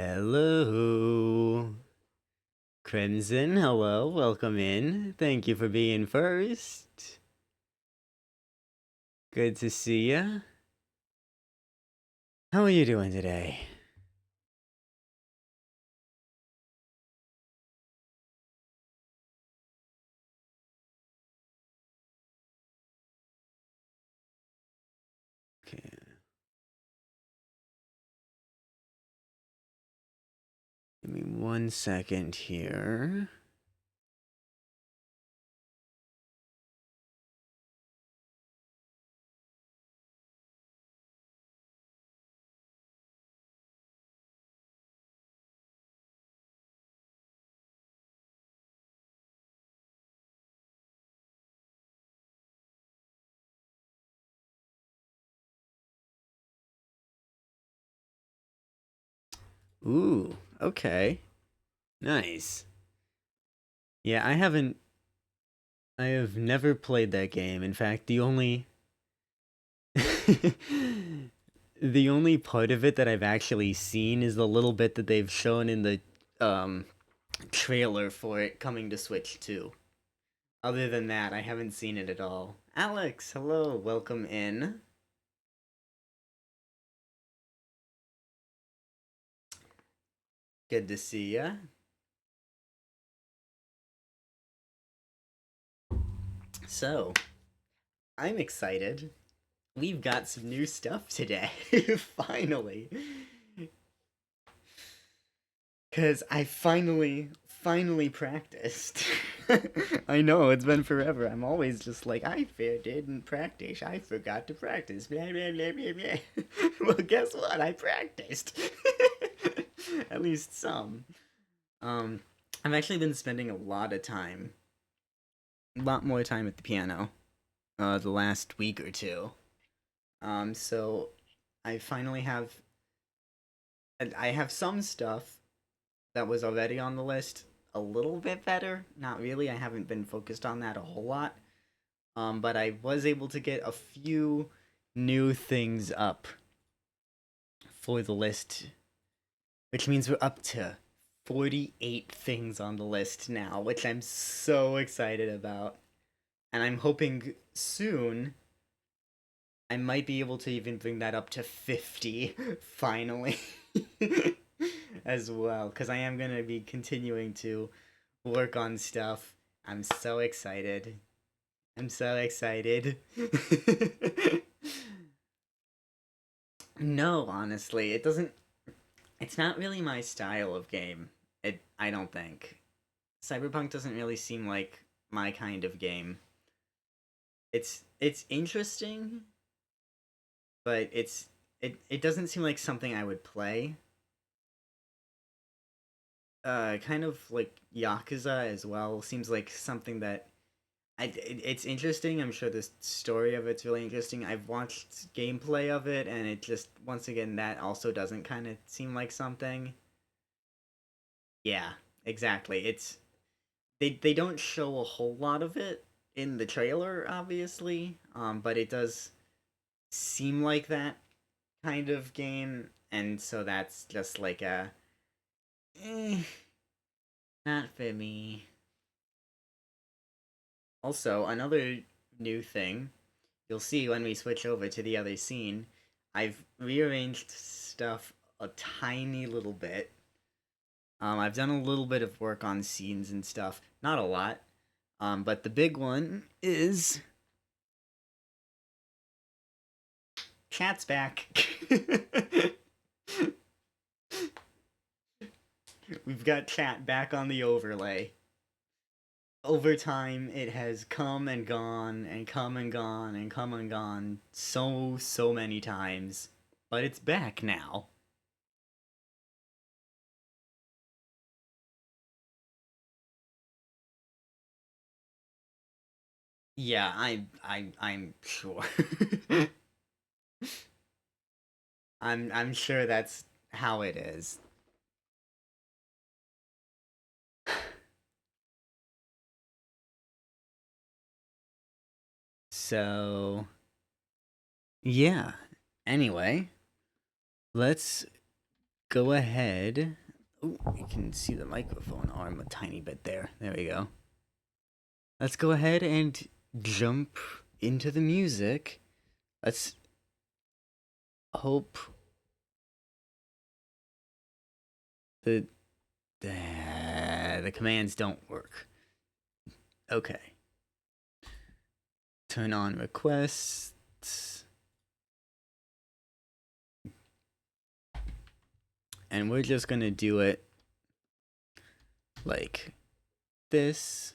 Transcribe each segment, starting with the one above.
Hello. Crimson, hello, welcome in. Thank you for being first. Good to see ya. How are you doing today? Okay, give me 1 second here. Ooh, okay. Nice. Yeah, I have never played that game. In fact, the only part of it that I've actually seen is the little bit that they've shown in the um trailer for it coming to Switch 2. Other than that, I haven't seen it at all. Alex, hello, welcome in. Good to see ya. So, I'm excited. We've got some new stuff today. Finally. Because I finally practiced. I know, it's been forever. I'm always just like, didn't practice. I forgot to practice. Blah, blah, blah, blah, blah. Well, guess what? I practiced. At least some. Um, I've actually been spending a lot more time at the piano, the last week or two. So I finally have, I have some stuff that was already on the list a little bit better. Not really. I haven't been focused on that a whole lot. But I was able to get a few new things up for the list, which means we're up to 48 things on the list now, which I'm so excited about. And I'm hoping soon I might be able to even bring that up to 50 finally as well, because I am going to be continuing to work on stuff. I'm so excited. I'm so excited. No, honestly, it doesn't. It's not really my style of game. I don't think. Cyberpunk doesn't really seem like my kind of game. It's interesting, but it doesn't seem like something I would play. Kind of like Yakuza as well seems like something that it's interesting. I'm sure the story of it's really interesting. I've watched gameplay of it, and it just once again that also doesn't kind of seem like something. Yeah, exactly. They don't show a whole lot of it in the trailer, obviously. But it does seem like that kind of game, and so that's just like a eh, not for me. Also, another new thing you'll see when we switch over to the other scene, I've rearranged stuff a tiny little bit. I've done a little bit of work on scenes and stuff, not a lot. But the big one is chat's back. We've got chat back on the overlay. Over time, it has come and gone and come and gone and come and gone so many times, but it's back now. Yeah, I'm sure. I'm sure that's how it is. So, yeah. Anyway, let's go ahead. Oh, you can see the microphone arm a tiny bit there. There we go. Let's go ahead and jump into the music. Let's hope the commands don't work. Okay. Turn on requests. And we're just gonna do it like this.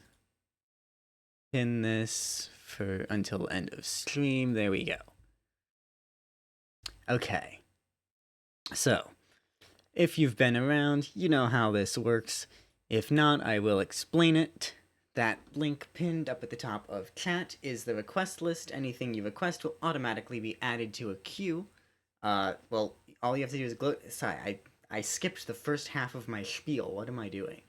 Pin this for until end of stream. There we go. Okay. So, if you've been around, you know how this works. If not, I will explain it. That link pinned up at the top of chat is the request list. Anything you request will automatically be added to a queue. Well, all you have to do is sorry, I skipped the first half of my spiel. What am I doing?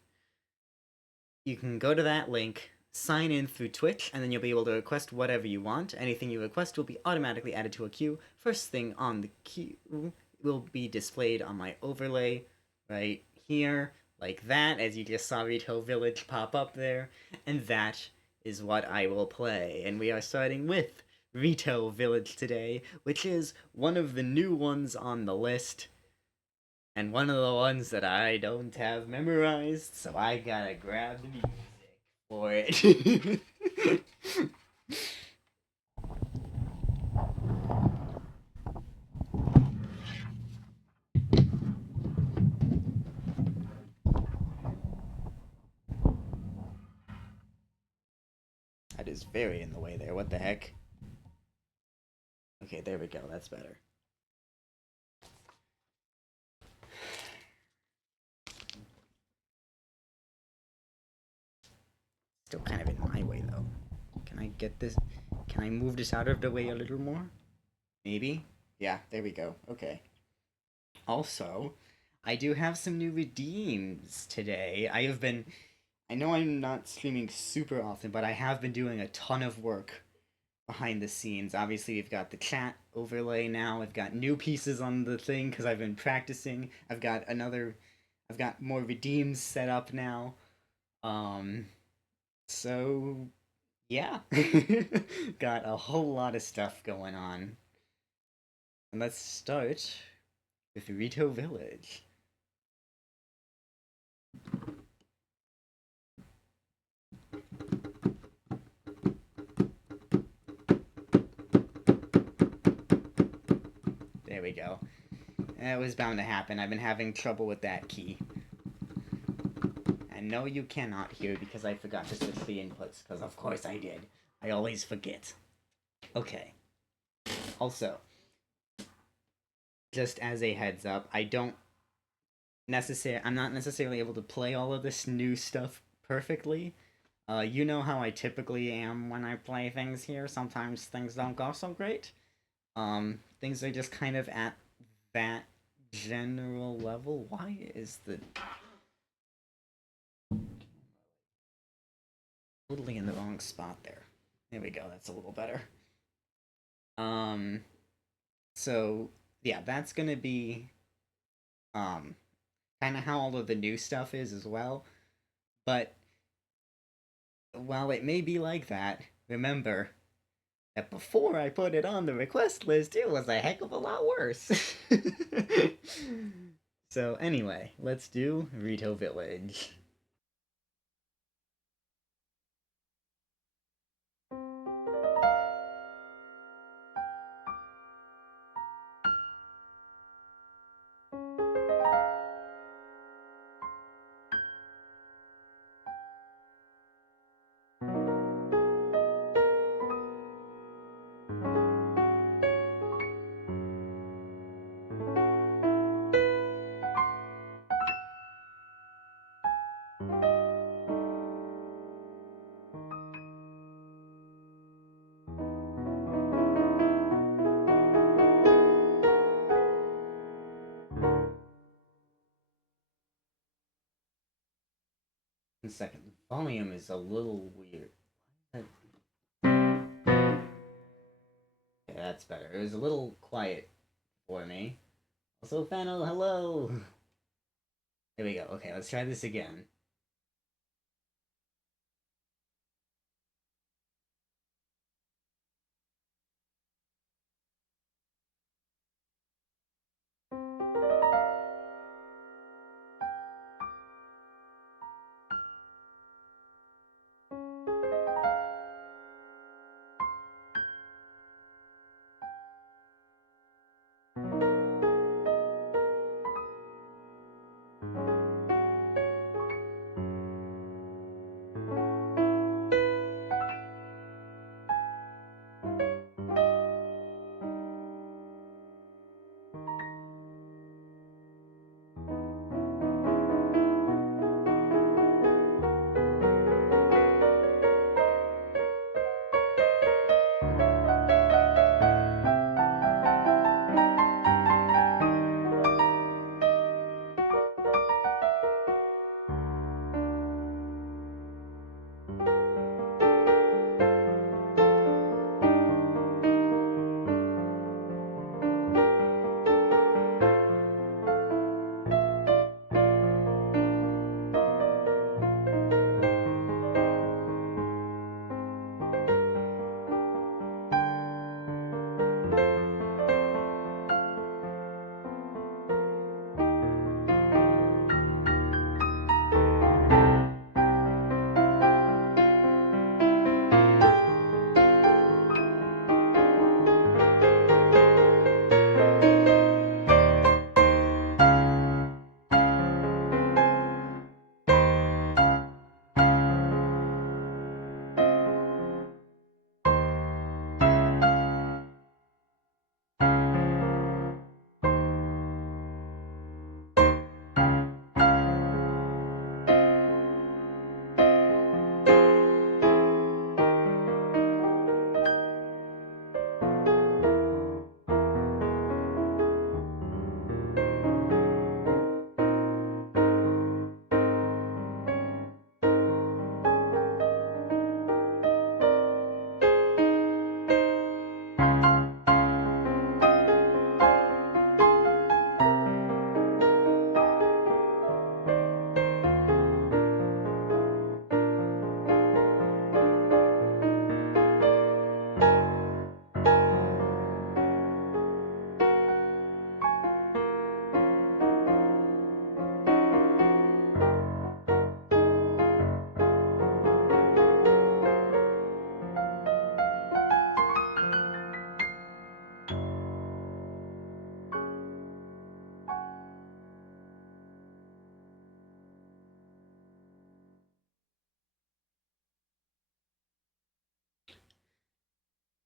You can go to that link, sign in through Twitch, and then you'll be able to request whatever you want. Anything you request will be automatically added to a queue. First thing on the queue will be displayed on my overlay right here, like that, as you just saw Retail Village pop up there. And that is what I will play. And we are starting with Retail Village today, which is one of the new ones on the list. And one of the ones that I don't have memorized, so I gotta grab the music for it. That is very in the way there. What the heck? Okay, there we go. That's better. Still kind of in my way, though. Can I get this? Can I move this out of the way a little more? Maybe? Yeah, there we go. Okay. Also, I do have some new redeems today. I know I'm not streaming super often, but I have been doing a ton of work behind the scenes. Obviously, we've got the chat overlay now. I've got new pieces on the thing because I've been practicing. I've got more redeems set up now. So yeah, got a whole lot of stuff going on. And let's start with Rito Village. There we go. That was bound to happen. I've been having trouble with that key. And no, you cannot hear because I forgot to switch the inputs, because of course I did. I always forget. Okay. Also, just as a heads up, I'm not necessarily able to play all of this new stuff perfectly. You know how I typically am when I play things here. Sometimes things don't go so great. Things are just kind of at that general level. Why is the totally in the wrong spot there? There we go. That's a little better. So yeah, that's gonna be kind of how all of the new stuff is as well. But while it may be like that, remember that before I put it on the request list, it was a heck of a lot worse. So anyway, let's do Rito Village. One second, the volume is a little weird. Yeah, that's better. It was a little quiet for me. Also, Fano, hello! There we go. Okay, let's try this again.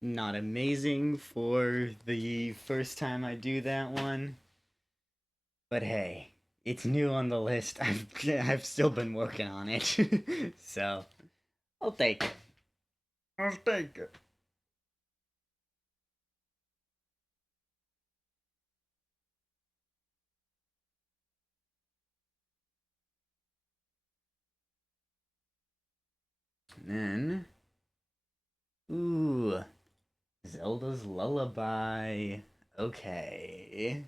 Not amazing for the first time I do that one, but hey, it's new on the list. I've still been working on it, so I'll take it. I'll take it. And then, ooh, Zelda's Lullaby. Okay.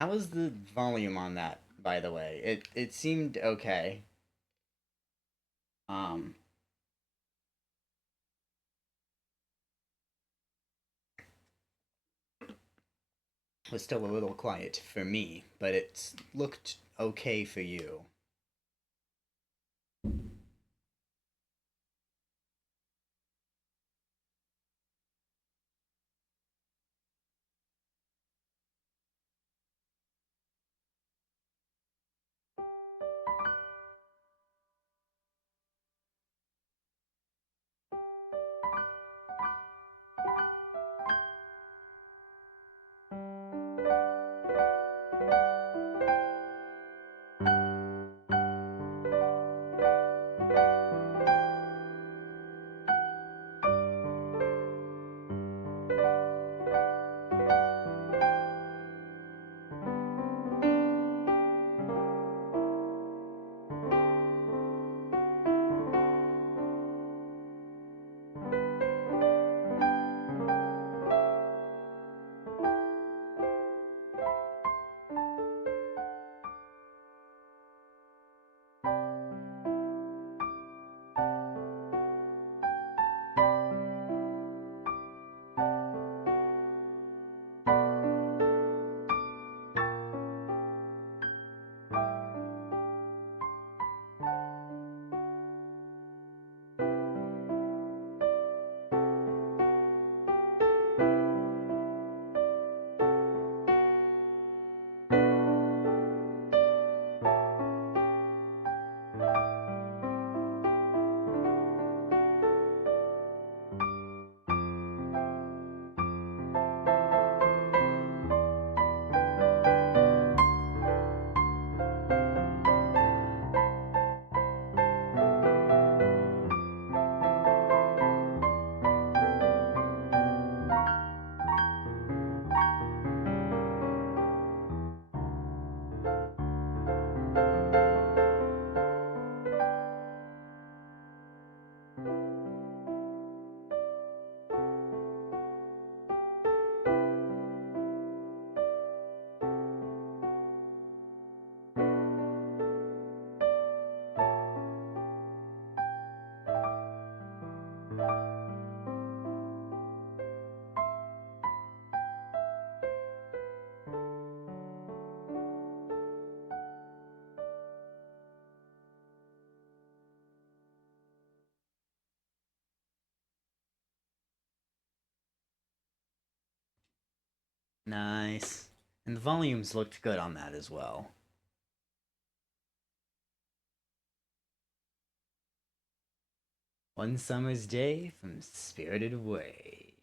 How was the volume on that, by the way? It seemed okay. Um, was still a little quiet for me, but it looked okay for you. Nice. And the volumes looked good on that as well. One Summer's Day from Spirited Away.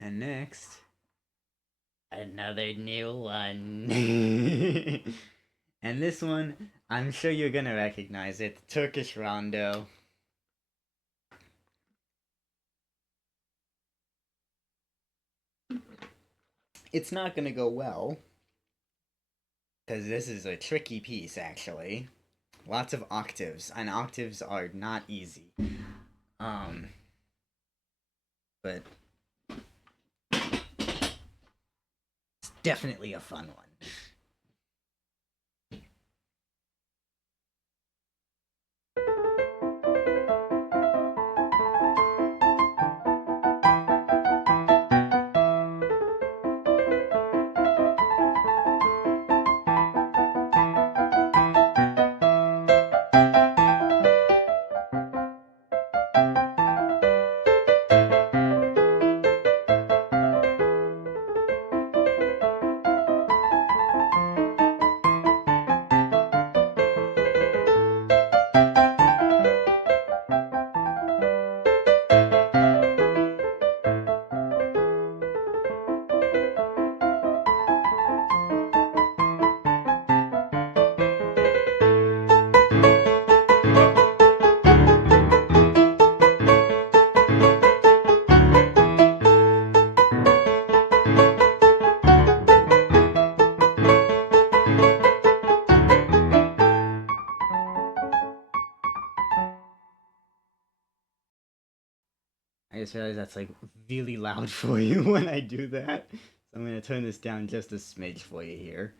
And next, another new one. And this one, I'm sure you're gonna recognize it. Turkish Rondo. It's not gonna go well, because this is a tricky piece, actually. Lots of octaves, and octaves are not easy. Um, but it's definitely a fun one. I just realized that's like really loud for you when I do that. So I'm gonna turn this down just a smidge for you here.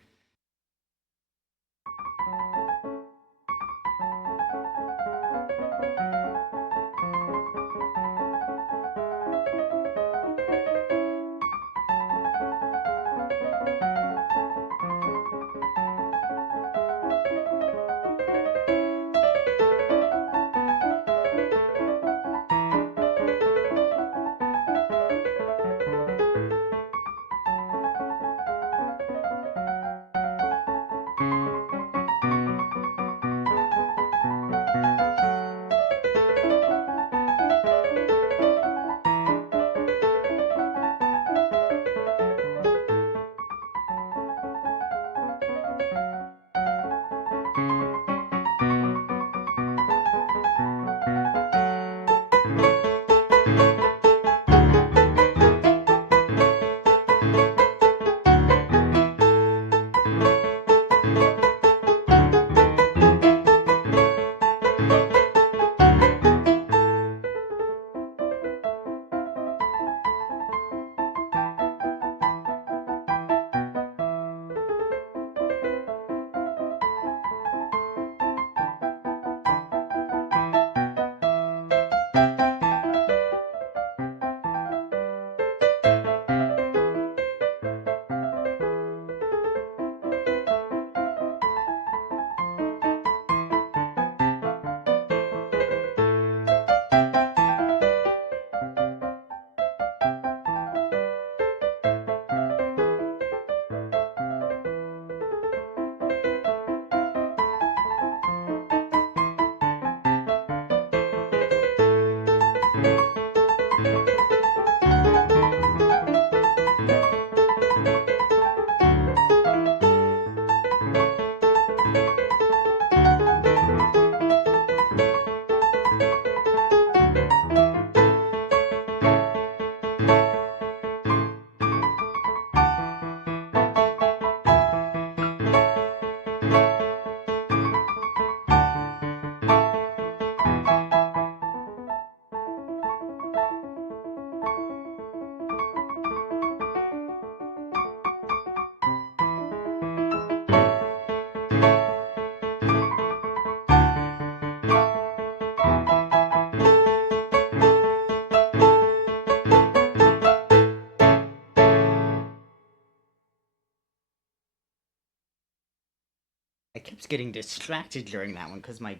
I kept getting distracted during that one because my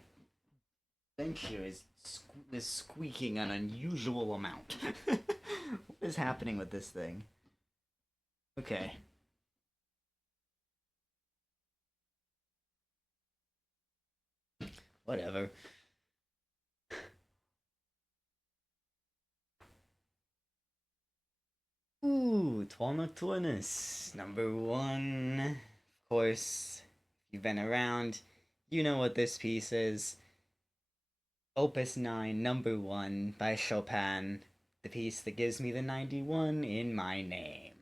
bench here is squeaking an unusual amount. What is happening with this thing? Okay. Whatever. Ooh, Toile Nocturnus. Number one. Of course, if you've been around, You know what this piece is. Opus 9, number 1 by Chopin. The piece that gives me the 91 in my name.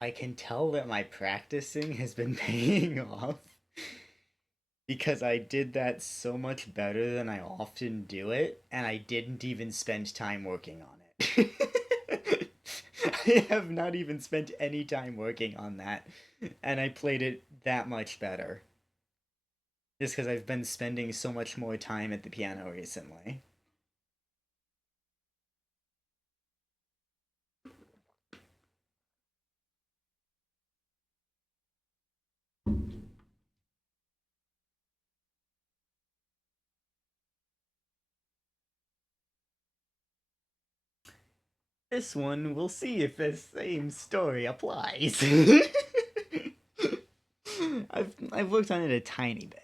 I can tell that my practicing has been paying off because I did that so much better than I often do it, and I didn't even spend time working on it. I have not even spent any time working on that, and I played it that much better. Just because I've been spending so much more time at the piano recently. This one, we'll see if the same story applies. I've worked on it a tiny bit.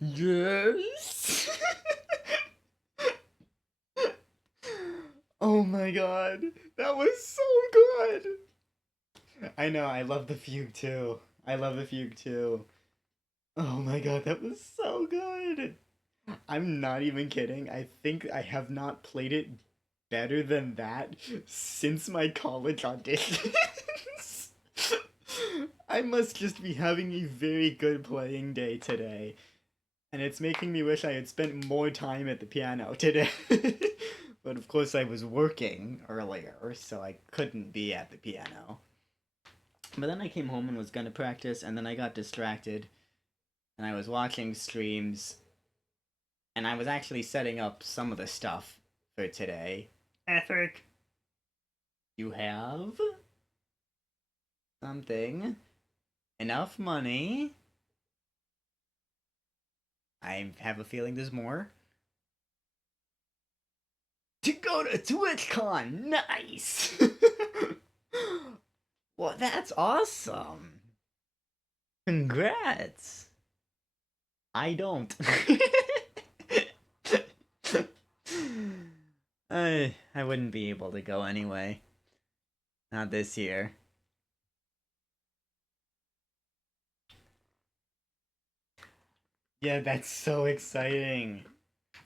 Yes. Oh my god, that was so good. I know, I love the fugue too. I love the fugue too. Oh my god, that was so good. I'm not even kidding. I think I have not played it better than that since my college auditions. I must just be having a very good playing day today. And it's making me wish I had spent more time at the piano today. But of course, I was working earlier, so I couldn't be at the piano. But then I came home and was gonna practice, and then I got distracted, and I was watching streams, and I was actually setting up some of the stuff for today. Etheric, you have something, enough money. I have a feeling there's more. To go to TwitchCon, nice! Well, that's awesome. Congrats. I don't. I wouldn't be able to go anyway. Not this year. Yeah, that's so exciting.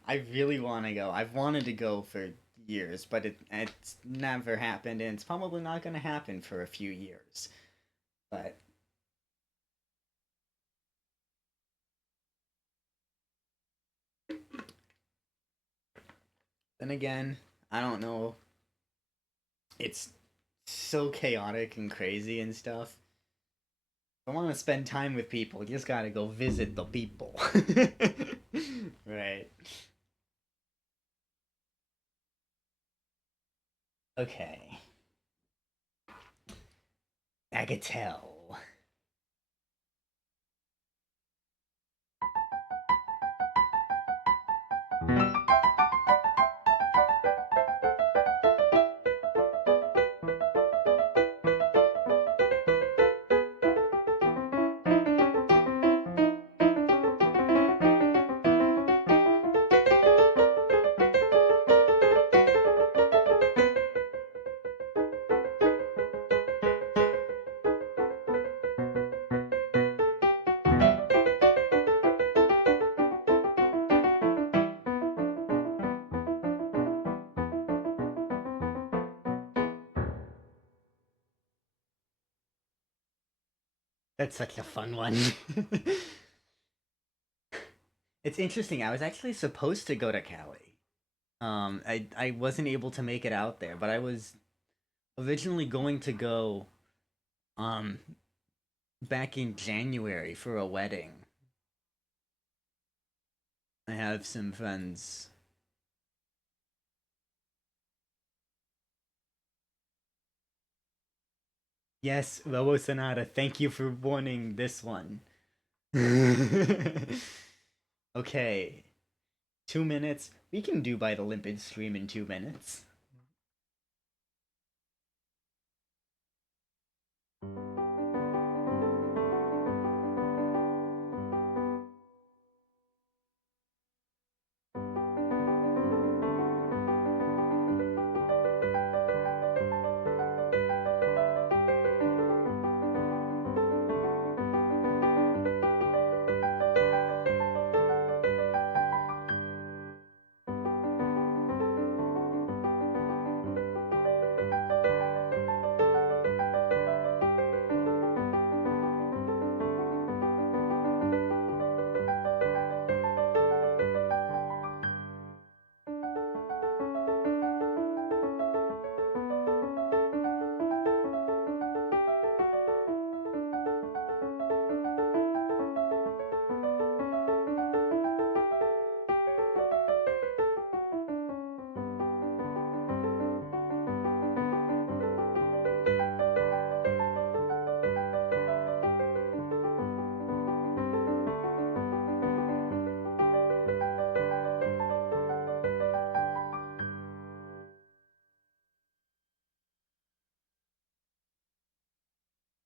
I really want to go. I've wanted to go for years, but it's never happened, and it's probably not going to happen for a few years. But then again, I don't know. It's so chaotic and crazy and stuff. If I want to spend time with people, you just gotta go visit the people. Right. Okay. Bagatelle. That's such a fun one. It's interesting. I was actually supposed to go to Cali. I wasn't able to make it out there, but I was originally going to go um back in January for a wedding. I have some friends. Yes, Robo Sonata, thank you for warning this one. Okay, 2 minutes. We can do by the limpid stream in 2 minutes.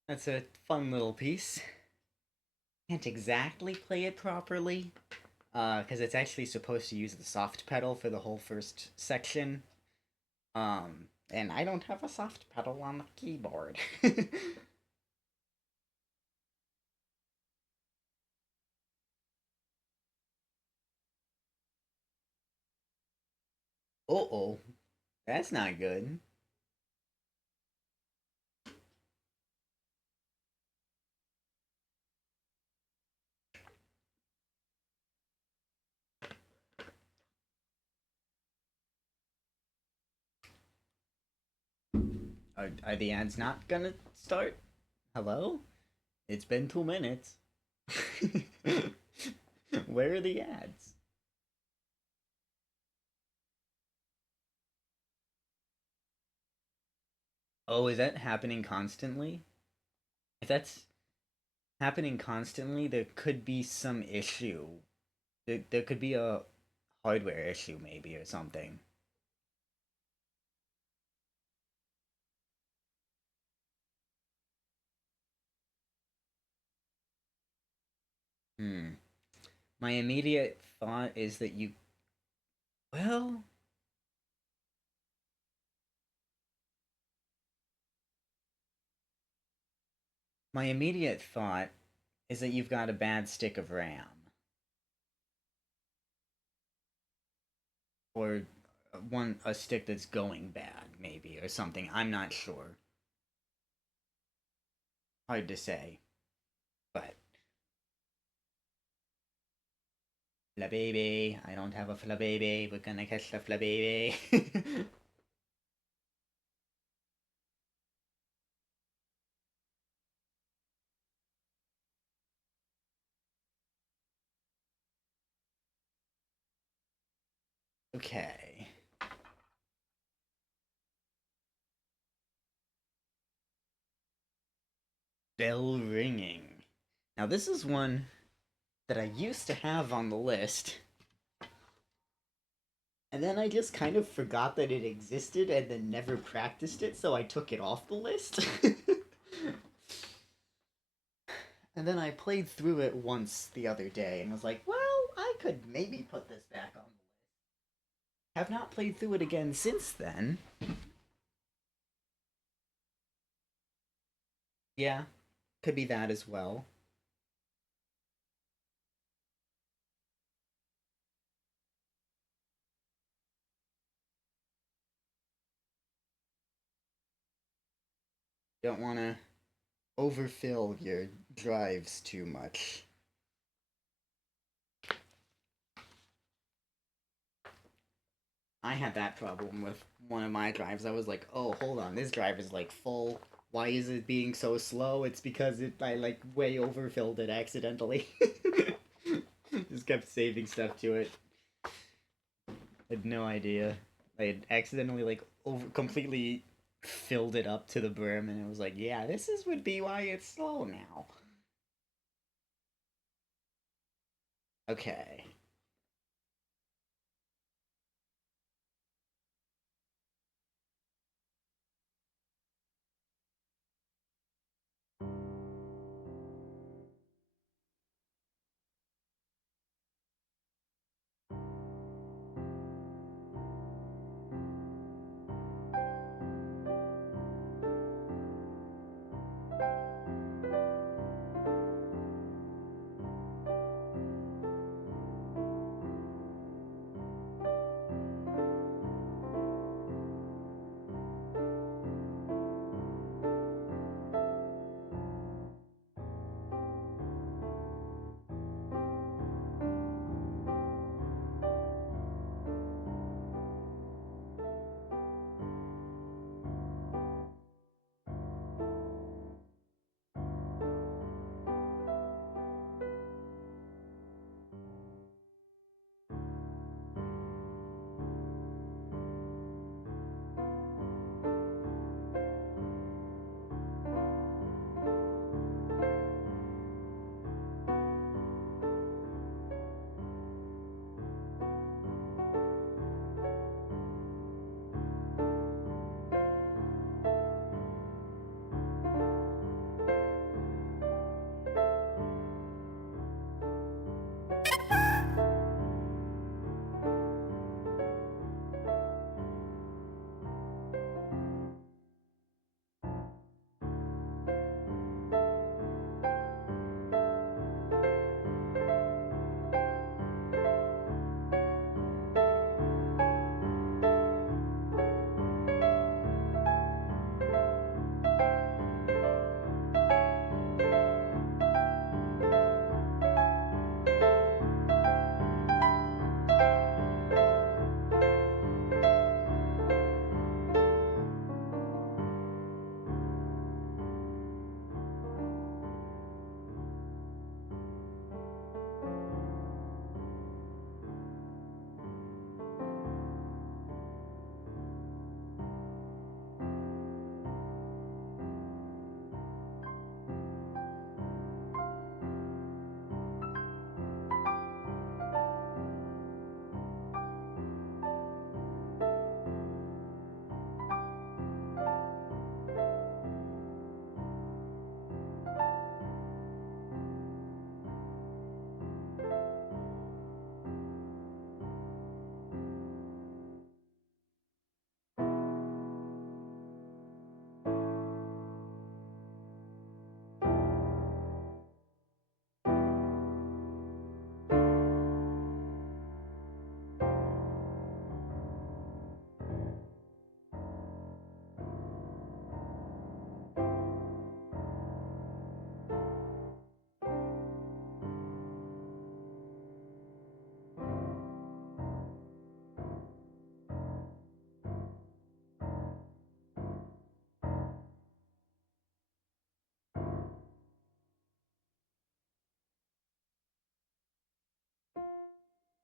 That's a fun little piece. Can't exactly play it properly, because it's actually supposed to use the soft pedal for the whole first section. And I don't have a soft pedal on the keyboard. Uh-oh, that's not good. Are the ads not gonna start? Hello? It's been 2 minutes. Where are the ads? Oh, is that happening constantly? If that's happening constantly, there could be some issue. There could be a hardware issue, maybe, or something. Hmm. My immediate thought is that you. Well, my immediate thought is that you've got a bad stick of RAM. Or a stick that's going bad, maybe, or something. I'm not sure. Hard to say. But. Flababy. I don't have a Flababy. We're gonna catch the Flababy. Okay. Bell ringing. Now, this is one that I used to have on the list, and then I just kind of forgot that it existed and then never practiced it, so I took it off the list. And then I played through it once the other day and was like, well, I could maybe put this back on the list. Have not played through it again since then. Yeah, could be that as well. Don't want to overfill your drives too much. I had that problem with one of my drives. I was like, oh, hold on, this drive is like full. Why is it being so slow? It's because I like way overfilled it accidentally. Just kept saving stuff to it. Had no idea. I had accidentally like over completely filled it up to the brim, and it was like, yeah, this is would be why it's slow now. Okay.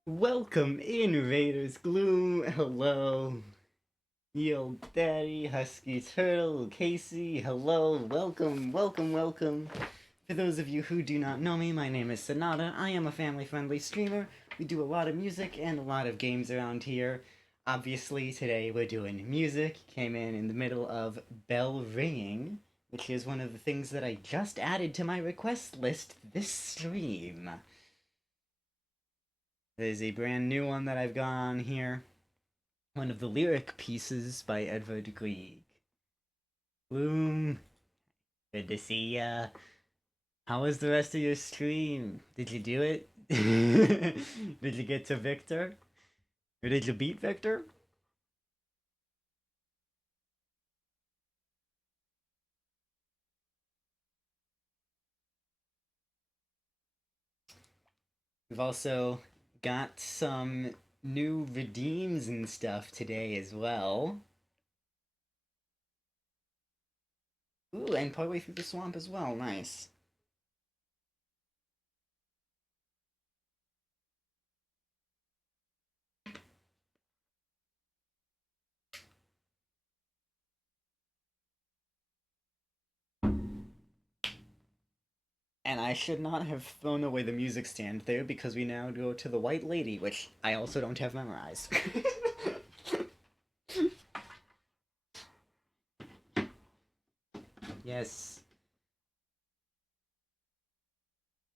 Welcome in, Raiders Gloom. Hello. Yo Daddy, Husky Turtle, Casey, hello, welcome, welcome, welcome. For those of you who do not know me, my name is Sonata. I am a family-friendly streamer. We do a lot of music and a lot of games around here. Obviously, today we're doing music. Came in the middle of Bell Ringing, which is one of the things that I just added to my request list this stream. There's a brand new one that I've got on here. One of the lyric pieces by Edvard Grieg. Bloom, good to see ya. How was the rest of your stream? Did you do it? Did you get to Victor? Or did you beat Victor? We've also got some new redeems and stuff today as well. Ooh, and partway through the swamp as well. Nice. And I should not have thrown away the music stand there because we now go to the White Lady, which I also don't have memorized. Yes.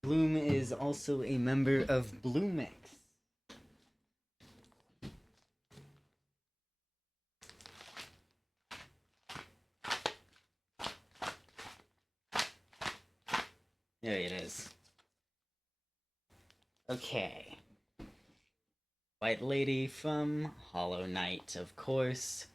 Bloom is also a member of Bloomix. There it is. Okay. White Lady from Hollow Knight, of course.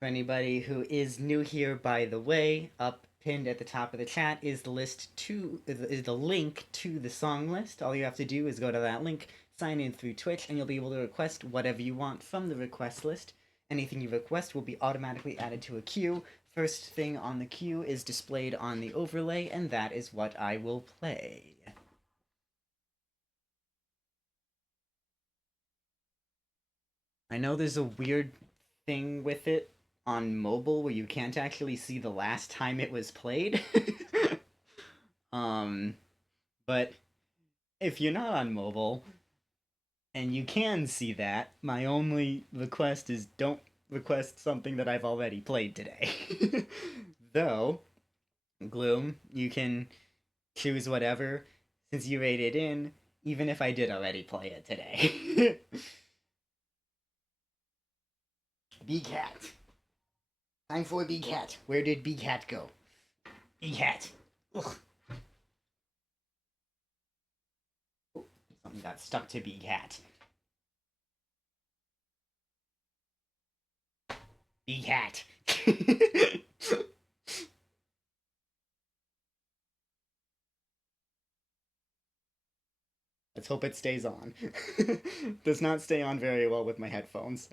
For anybody who is new here, by the way, up pinned at the top of the chat is the link to the song list. All you have to do is go to that link, sign in through Twitch, and you'll be able to request whatever you want from the request list. Anything you request will be automatically added to a queue. First thing on the queue is displayed on the overlay, and that is what I will play. I know there's a weird thing with it on mobile where you can't actually see the last time it was played. um, but if you're not on mobile and you can see that, my only request is don't request something that I've already played today. Though, Gloom, you can choose whatever since you rated in, even if I did already play it today. B-Cat. Time for B-Cat. Where did B-Cat go? B-Cat. Ugh. Oh, something got stuck to B-Cat. B-Cat. Let's hope it stays on. Does not stay on very well with my headphones.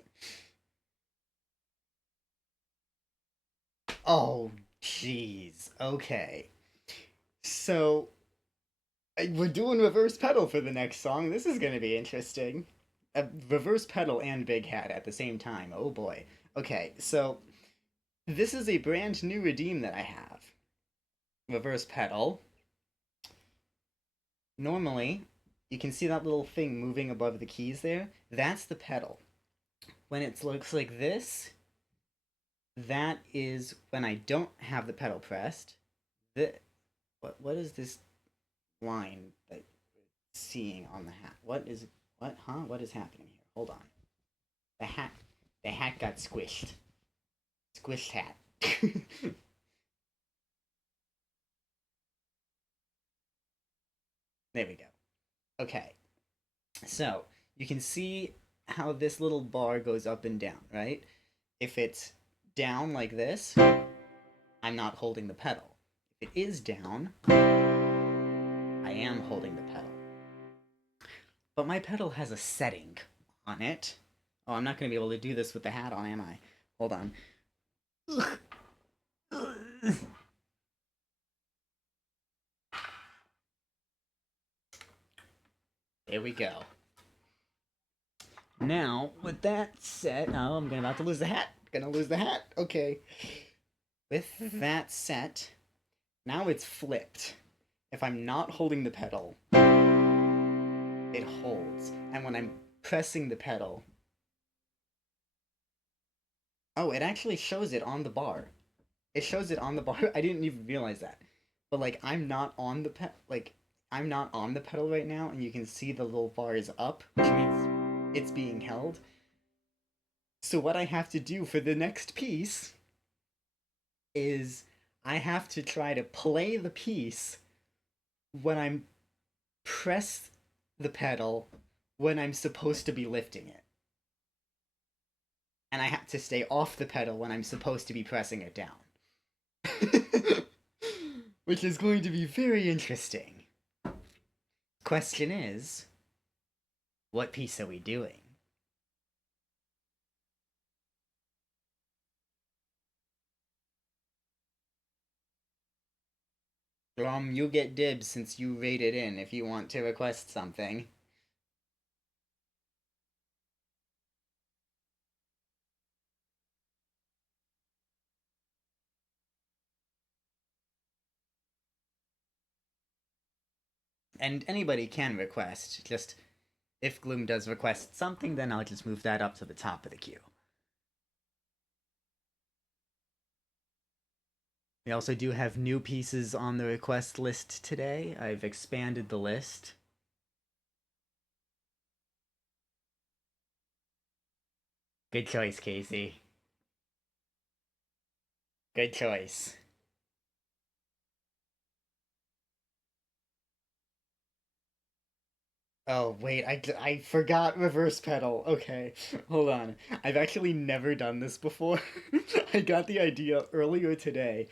Oh, jeez. Okay. So, we're doing reverse pedal for the next song. This is going to be interesting. Reverse pedal and big hat at the same time. Oh boy. Okay, so this is a brand new redeem that I have. Reverse pedal. Normally, you can see that little thing moving above the keys there. That's the pedal. When it looks like this, that is when I don't have the pedal pressed. The what is this line that seeing on the hat? What is happening here? Hold on. The hat got squished. Squished hat. There we go. Okay. So, you can see how this little bar goes up and down, right? If it's down like this, I'm not holding the pedal. If it is down, I am holding the pedal. But my pedal has a setting on it. Oh, I'm not going to be able to do this with the hat on, am I? Hold on. There we go. Now, with that set, oh, I'm about to lose the hat. Gonna lose the hat. Okay. With that set, now it's flipped. If I'm not holding the pedal, it holds. And when I'm pressing the pedal, oh, it actually shows it on the bar. It shows it on the bar. I didn't even realize that. But like, I'm not on the I'm not on the pedal right now, and you can see the little bar is up, which means it's being held. So what I have to do for the next piece is I have to try to play the piece when I'm press the pedal when I'm supposed to be lifting it. And I have to stay off the pedal when I'm supposed to be pressing it down. Which is going to be very interesting. Question is, what piece are we doing? You get dibs since you rated in if you want to request something. And anybody can request, just if Gloom does request something, then I'll just move that up to the top of the queue. We also do have new pieces on the request list today. I've expanded the list. Good choice, Casey. Good choice. Oh, wait, I forgot reverse pedal. Okay, hold on. I've actually never done this before. I got the idea earlier today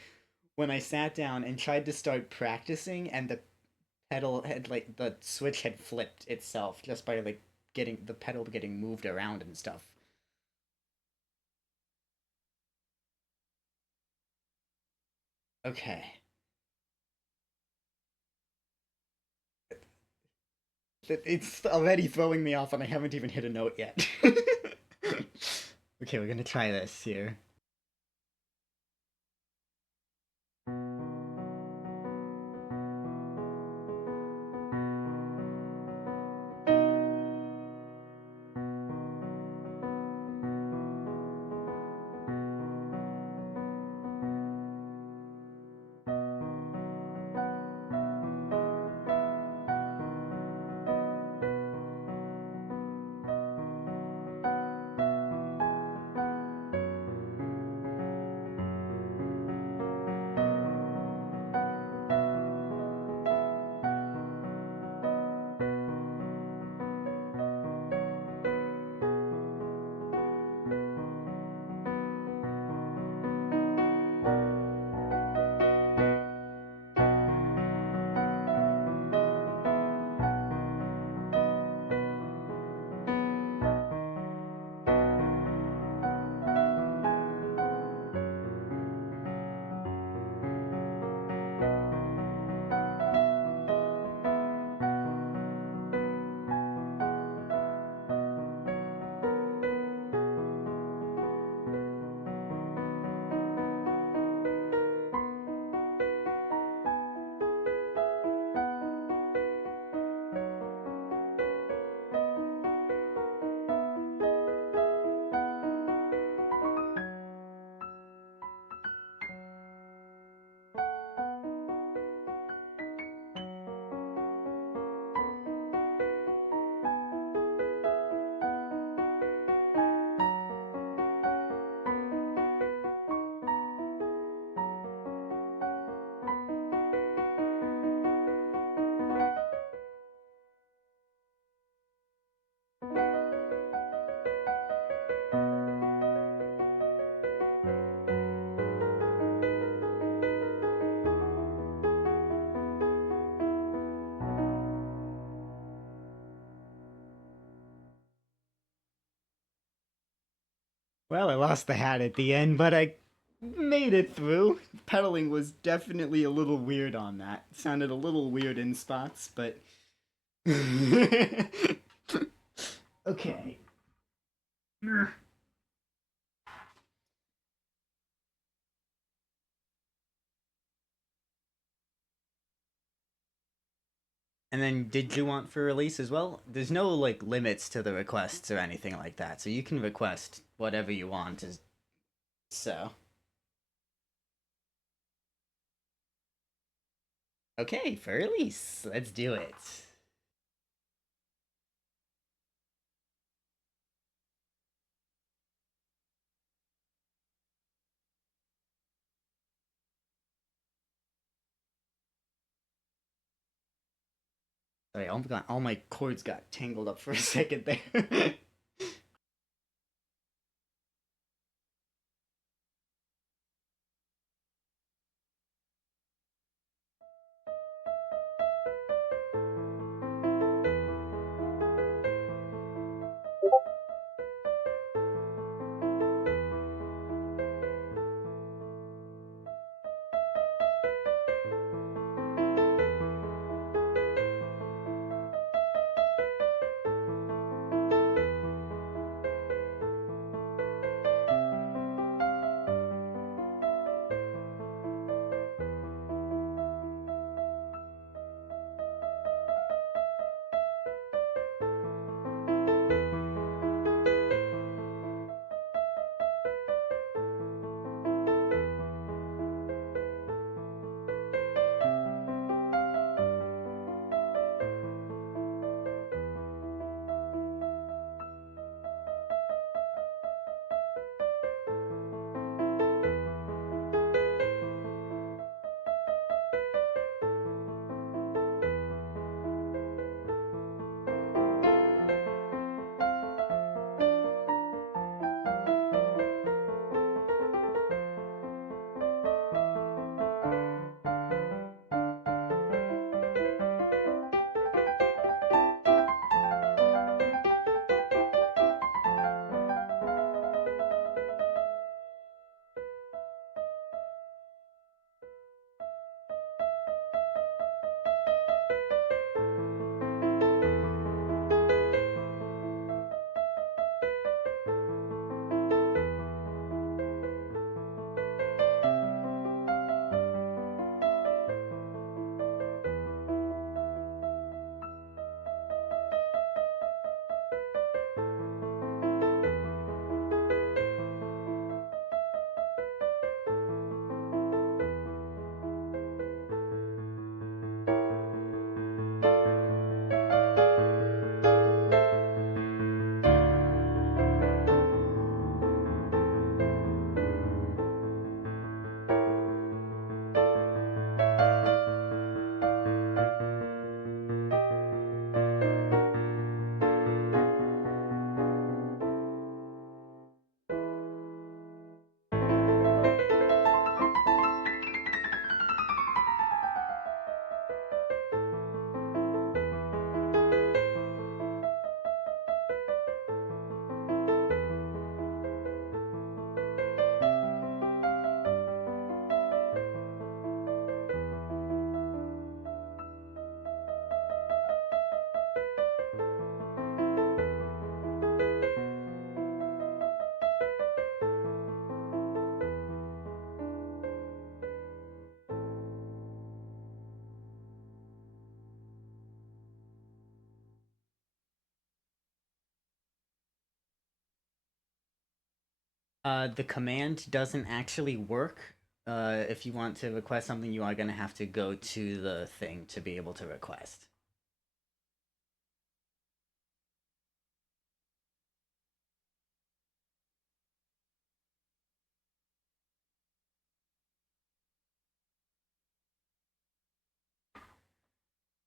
when I sat down and tried to start practicing, and the pedal had, like, the switch had flipped itself just by, like, getting the pedal getting moved around and stuff. Okay. It's already throwing me off, and I haven't even hit a note yet. Okay, we're gonna try this here. Well, I lost the hat at the end, but I made it through. Pedaling was definitely a little weird on that. It sounded a little weird in spots, but. Okay. And then, did you want for release as well? There's no like limits to the requests or anything like that, so you can request whatever you want. So, okay, for release, let's do it. Sorry, all my cords got tangled up for a second there. The command doesn't actually work. If you want to request something, you are gonna have to go to the thing to be able to request.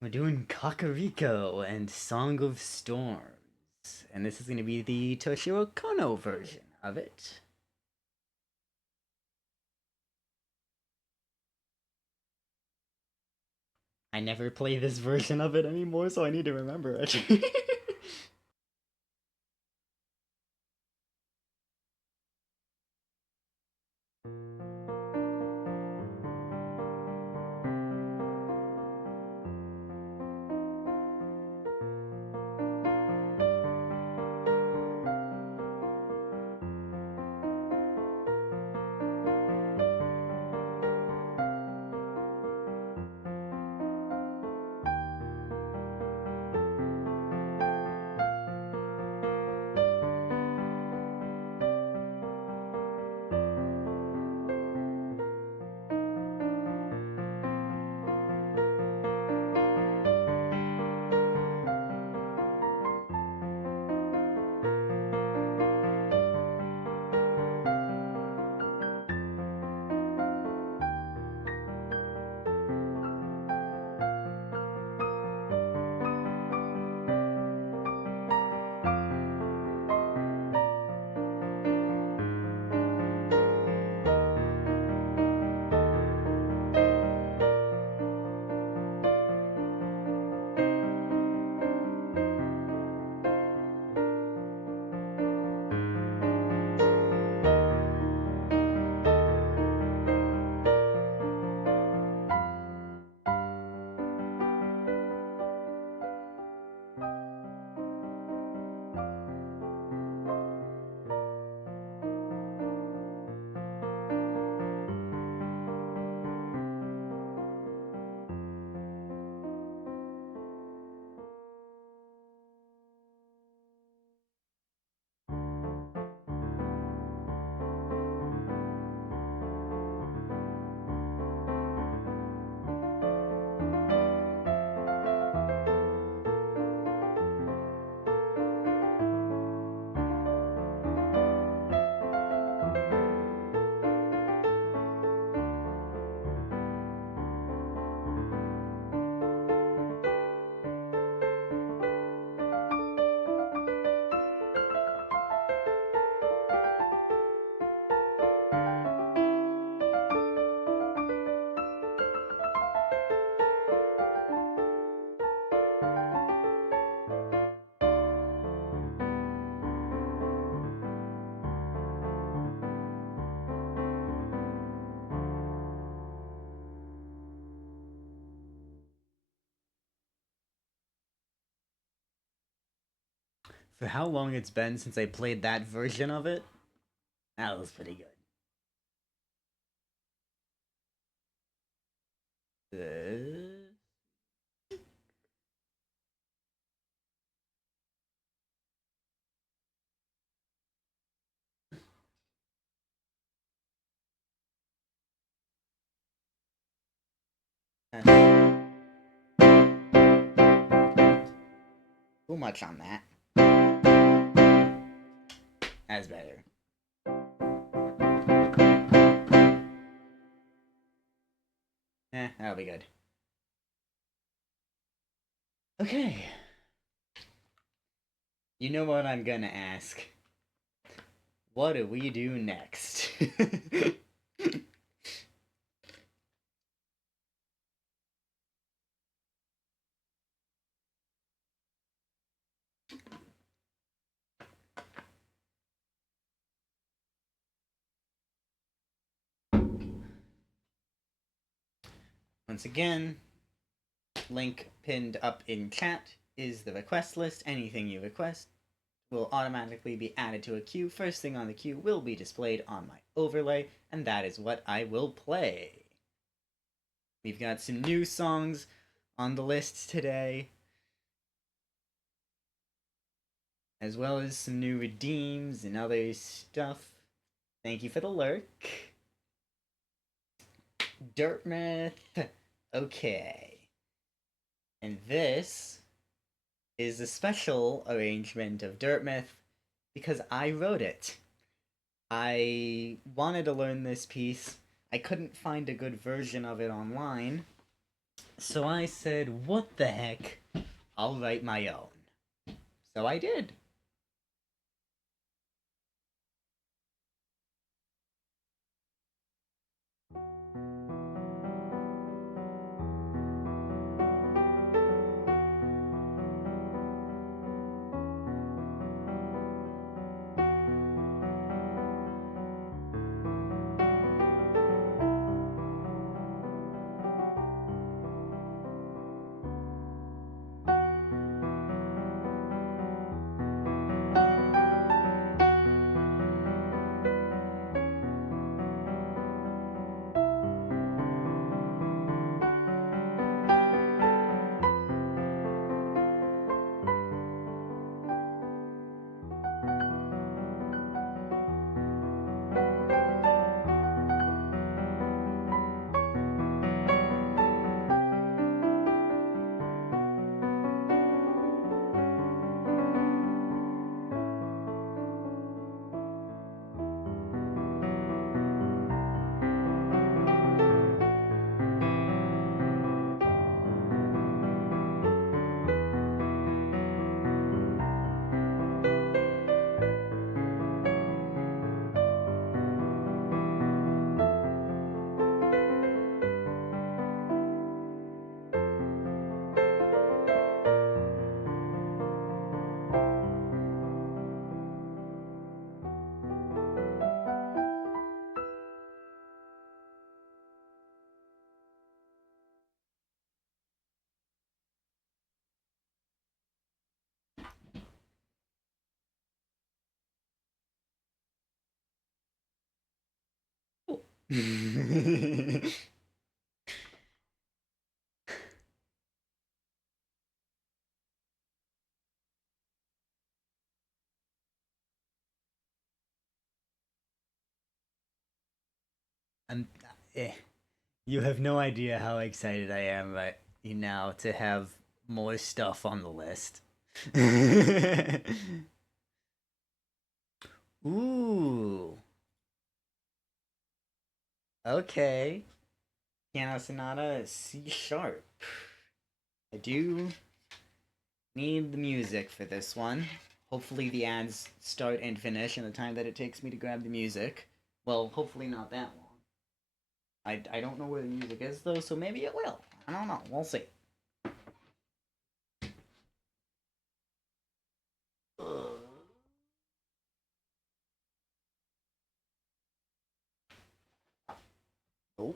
We're doing Kakariko and Song of Storms, and this is gonna be the Toshiro Kono version of it. I never play this version of it anymore, so I need to remember it. For how long it's been since I played that version of it, that was pretty good. Too much on that. That's better. That'll be good. Okay. You know what I'm gonna ask? What do we do next? Once again, link pinned up in chat is the request list. Anything you request will automatically be added to a queue. First thing on the queue will be displayed on my overlay, and that is what I will play. We've got some new songs on the list today, as well as some new redeems and other stuff. Thank you for the lurk. Dirtmouth. Okay. And this is a special arrangement of Dirtmouth because I wrote it. I wanted to learn this piece. I couldn't find a good version of it online. So I said, what the heck? I'll write my own. So I did. I'm, you have no idea how excited I am right now to have more stuff on the list. Ooh. Okay. Piano Sonata C sharp. I do need the music for this one. Hopefully the ads start and finish in the time that it takes me to grab the music. Well, hopefully not that long. I don't know where the music is though, so maybe it will. I don't know. We'll see. Oh.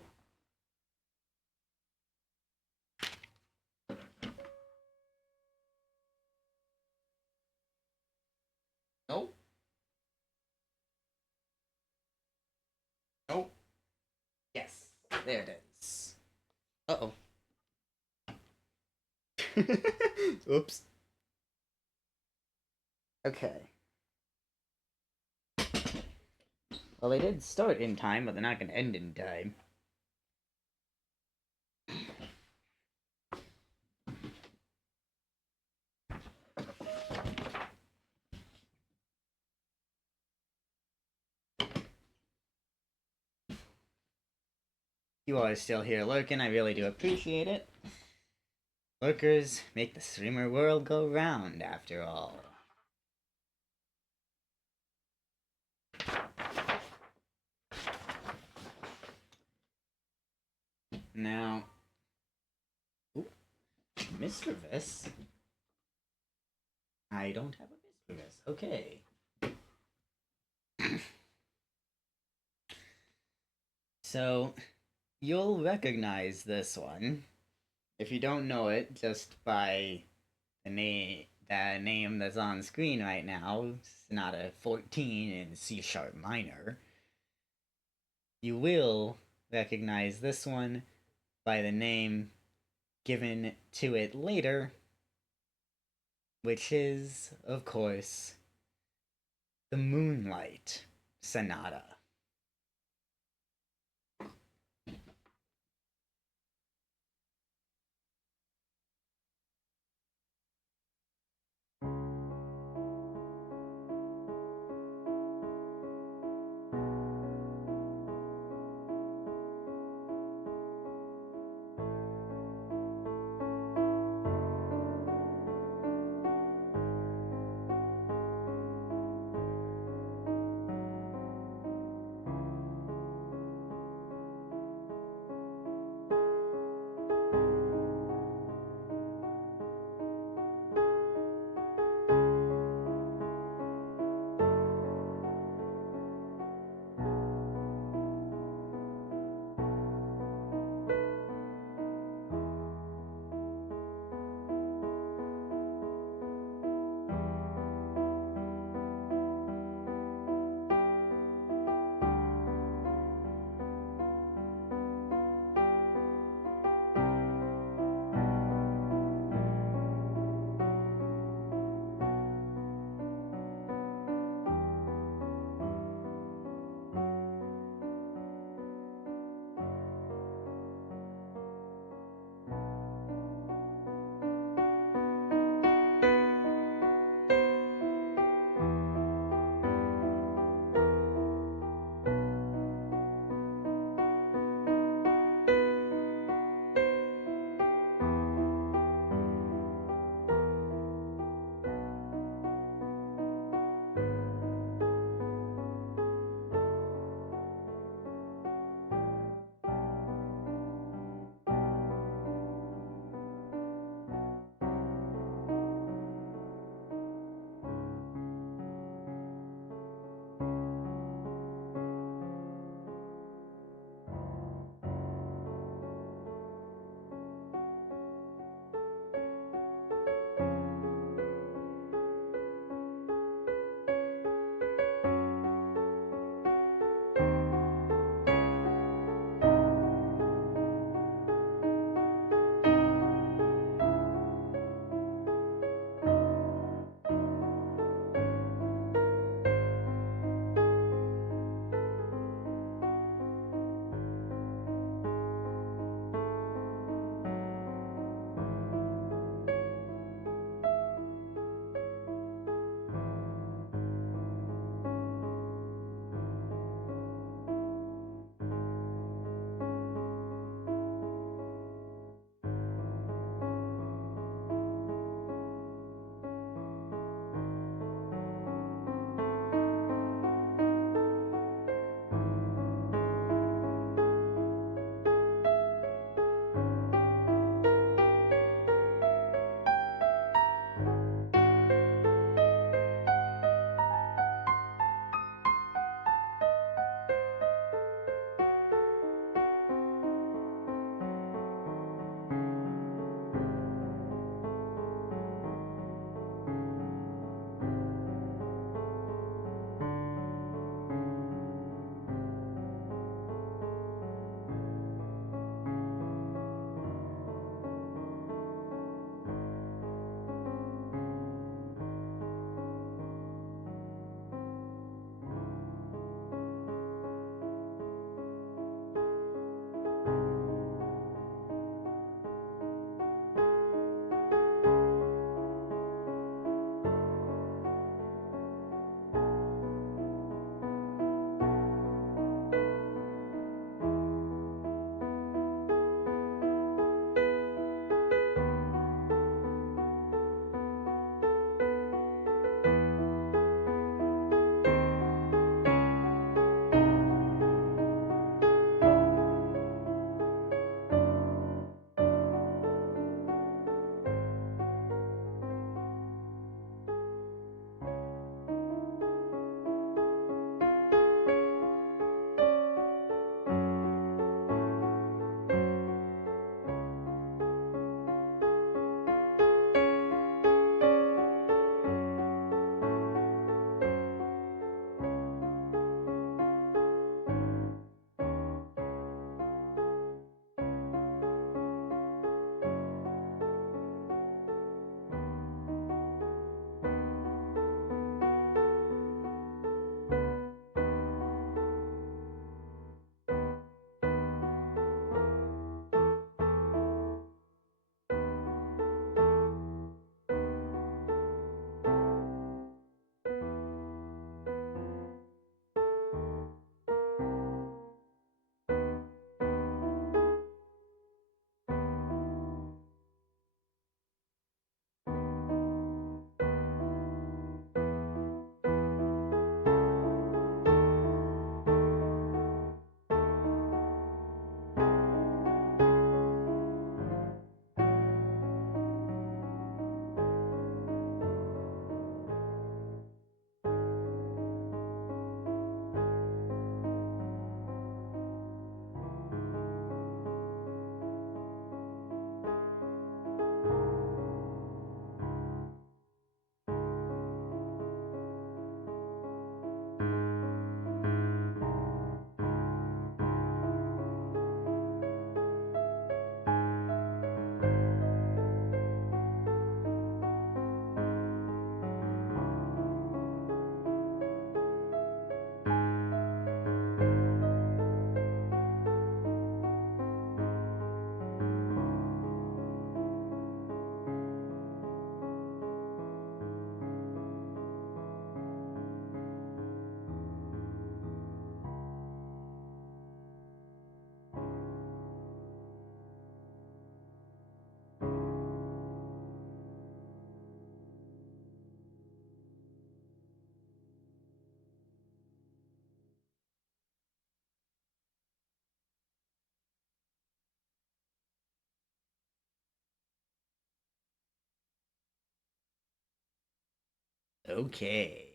There it is. Uh-oh. Oops. Okay. Well, they did start in time, but they're not going to end in time. You all are still here lurking. I really do appreciate it. Lurkers make the streamer world go round, after all. Now, ooh, mischievous. I don't have a mischievous. Okay. So, you'll recognize this one if you don't know it just by the name that's on screen right now. Sonata 14 in C sharp minor. You will recognize this one by the name given to it later, which is, of course, the Moonlight Sonata. Okay.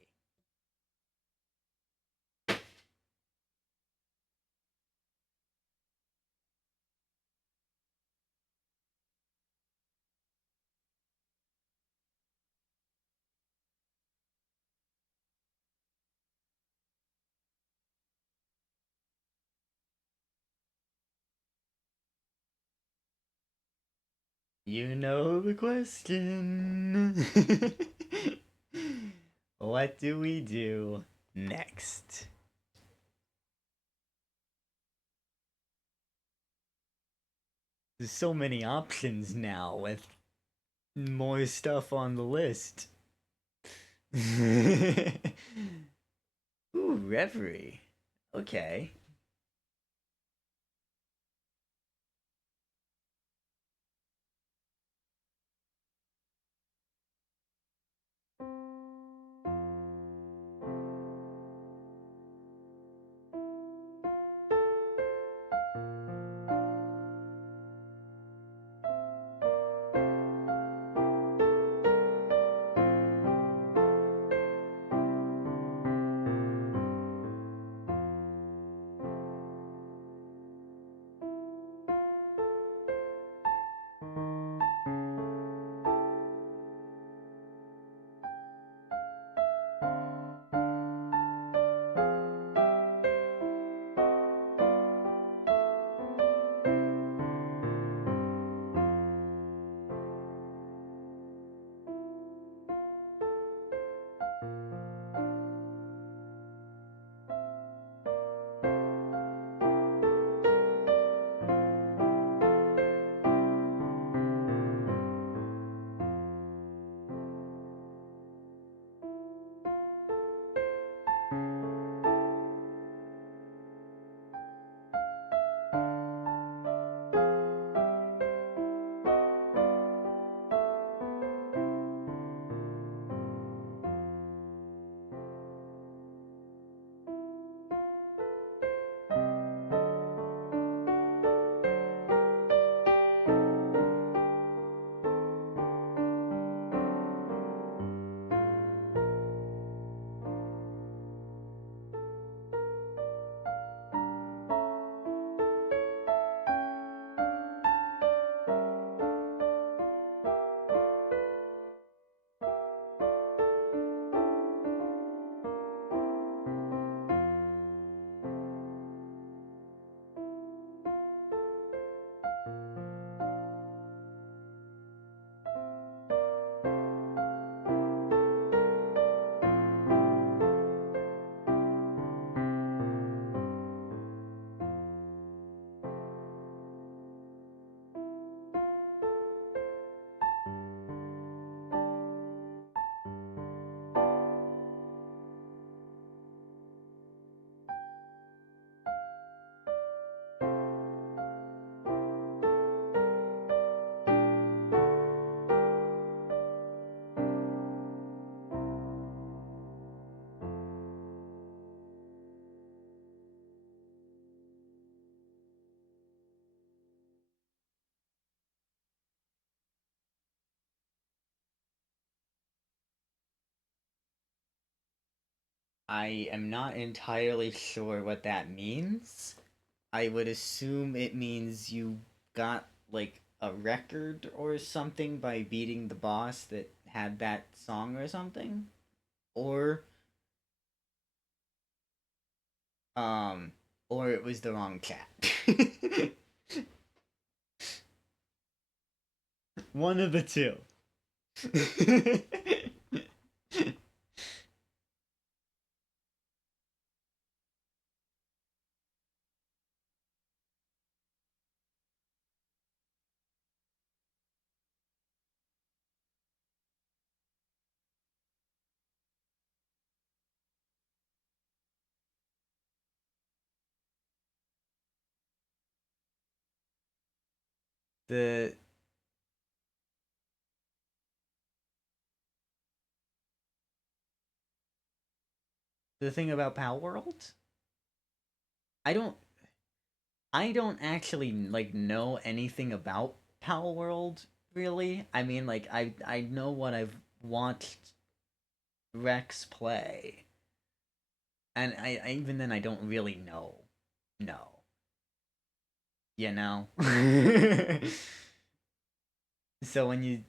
You know the question. What do we do next? There's so many options now with more stuff on the list. Ooh, Reverie. Okay. I am not entirely sure what that means. I would assume it means you got like a record or something by beating the boss that had that song or something. Or um or it was the wrong chat. One of the two. the the thing about Pal World, I don't I don't actually like know anything about Pal World really. I mean, like I know what I've watched Rex play? And I even then I don't really know. No. You know? So when you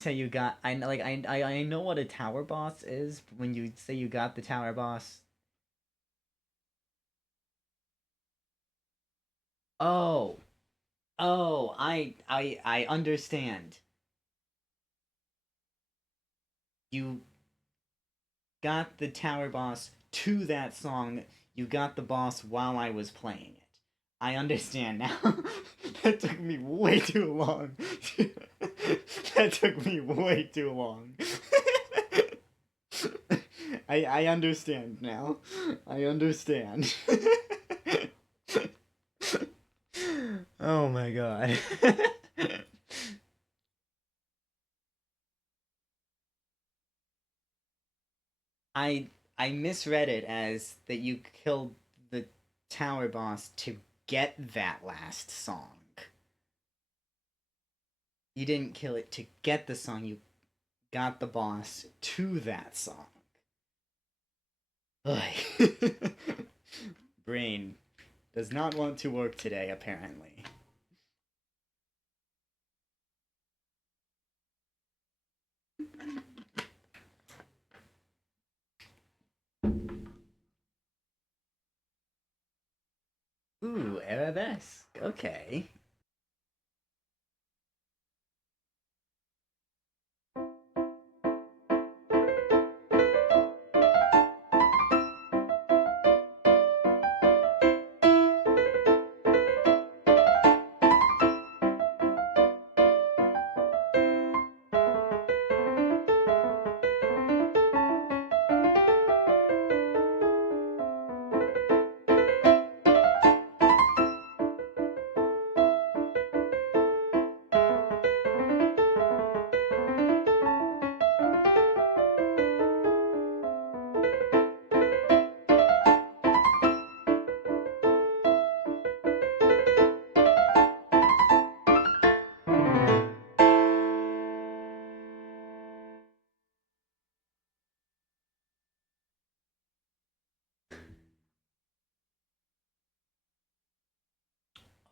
say you got I like I know what a tower boss is. When you say you got the tower boss. Oh. Oh, I understand. You got the tower boss to that song. You got the boss while I was playing it. I understand now. That took me way too long. That took me way too long. I understand now. I understand. Oh my god. I I misread it as that you killed the tower boss to get that last song. You didn't kill it to get the song, you got the boss to that song. Ugh. Brain does not want to work today, apparently. Ooh, arabesque. Okay.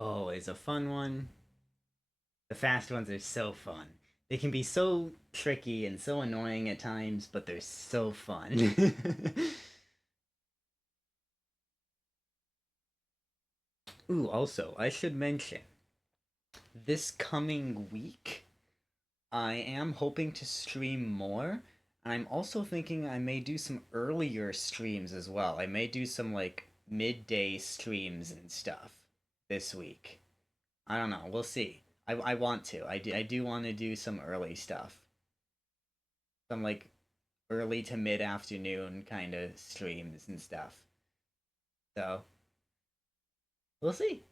Oh, it's a fun one. The fast ones are so fun. They can be so tricky and so annoying at times, but they're so fun. Ooh, also, I should mention this coming week, I am hoping to stream more. And I'm also thinking I may do some earlier streams as well. I may do some like midday streams and stuff this week. I don't know. We'll see. I want to. I do want to do some early stuff. Some like early to mid afternoon kind of streams and stuff. So we'll see.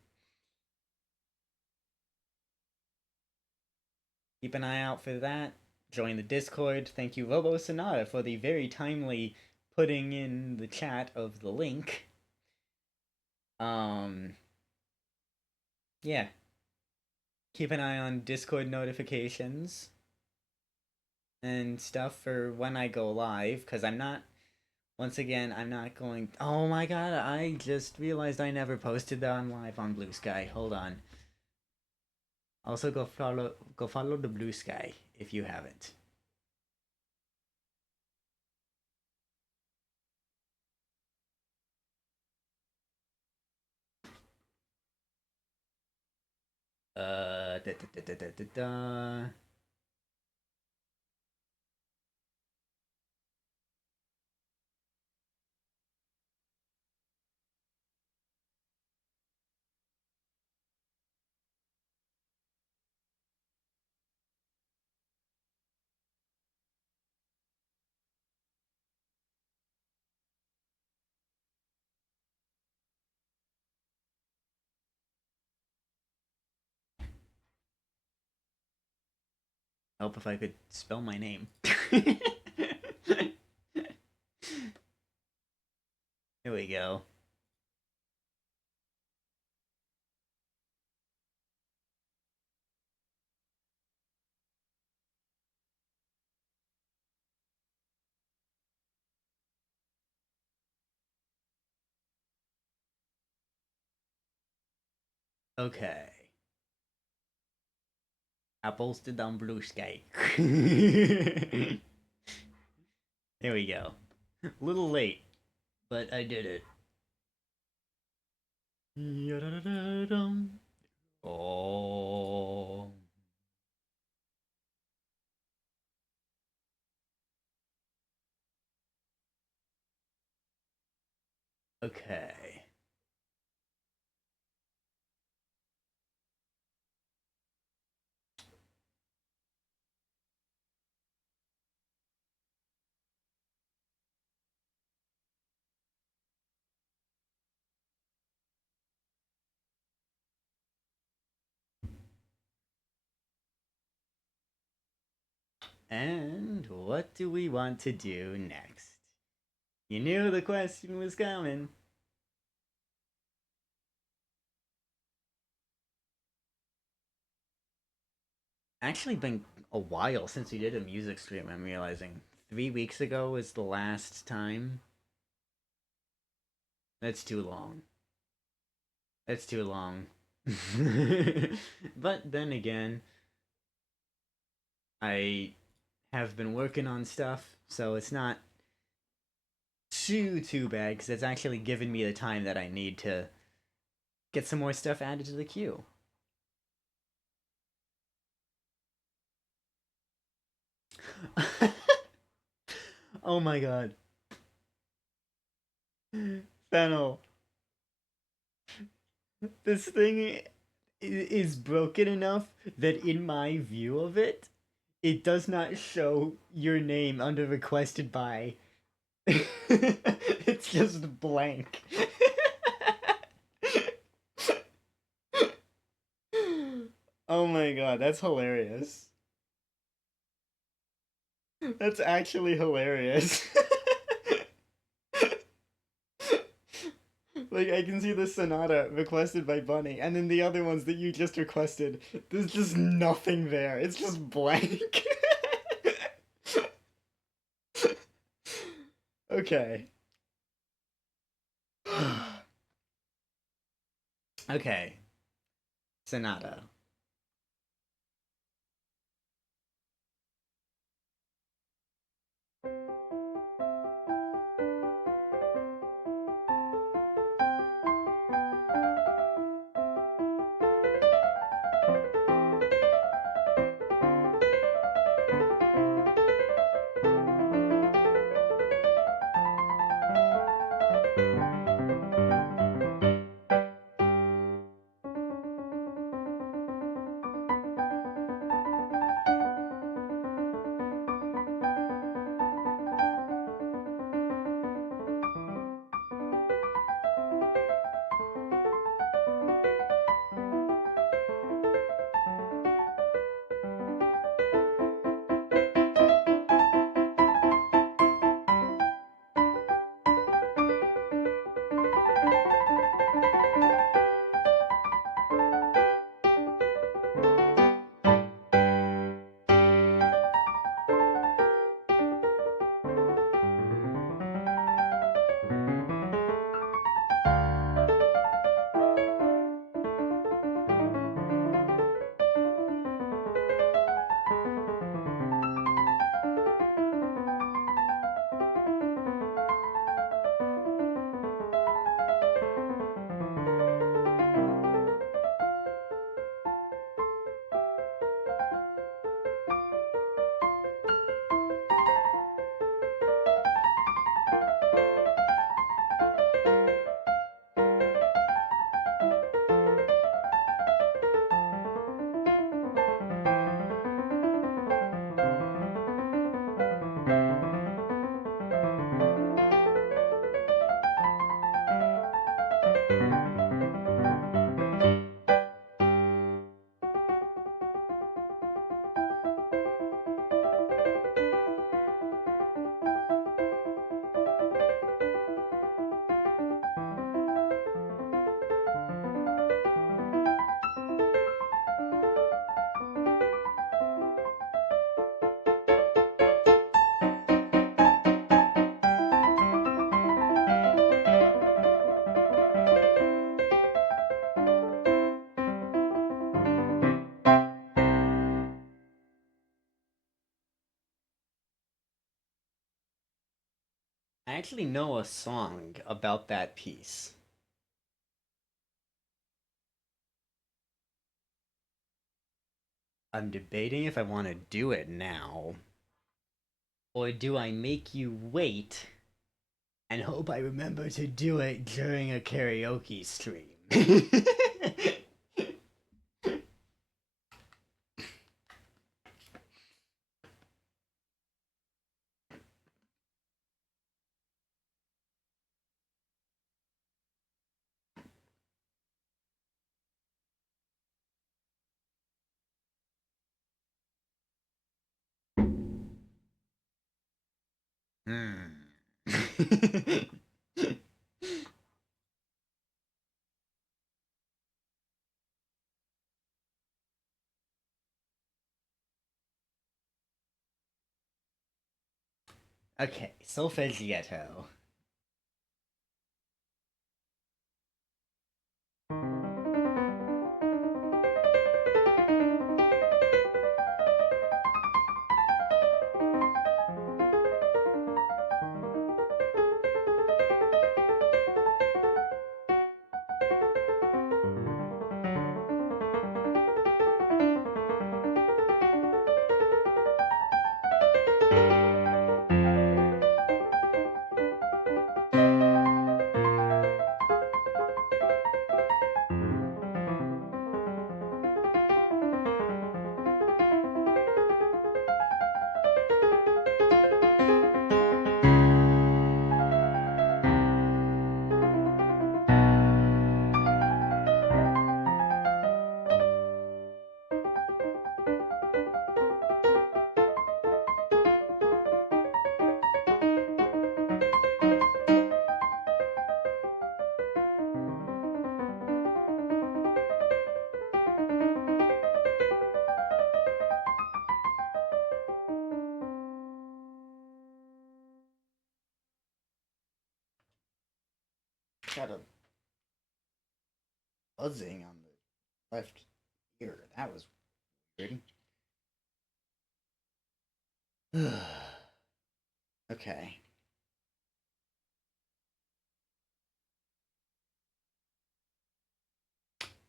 Keep an eye out for that. Join the Discord. Thank you, Robo Sonata, for the very timely putting in the chat of the link. Um, yeah. Keep an eye on Discord notifications and stuff for when I go live, because I'm not. Once again, I'm not going. Oh my god! I just realized I never posted that on live on Blue Sky. Hold on. Also, go follow the Blue Sky if you haven't. Da, da, da, da, da, da, da. Help if I could spell my name. Here we go. Okay. I posted on Blue Sky. Here we go. A little late, but I did it. Oh. Okay. And what do we want to do next? You knew the question was coming. Actually, been a while since we did a music stream. I'm realizing 3 weeks ago was the last time. That's too long. That's too long. But then again, I have been working on stuff, so it's not too bad because it's actually given me the time that I need to get some more stuff added to the queue. Oh my god. Fennel, this thing is broken enough that in my view of it, it does not show your name under requested by. It's just blank. Oh my god, that's hilarious. That's actually hilarious. Like, I can see the Sonata requested by Bunny, and then the other ones that you just requested, there's just nothing there. It's just blank. Okay. Okay. Sonata. actually know a song about that piece. I'm debating if I want to do it now, or do I make you wait and hope I remember to do it during a karaoke stream? Hmm. Okay, solfeggiato. Got a buzzing on the left ear. That was weird. Okay.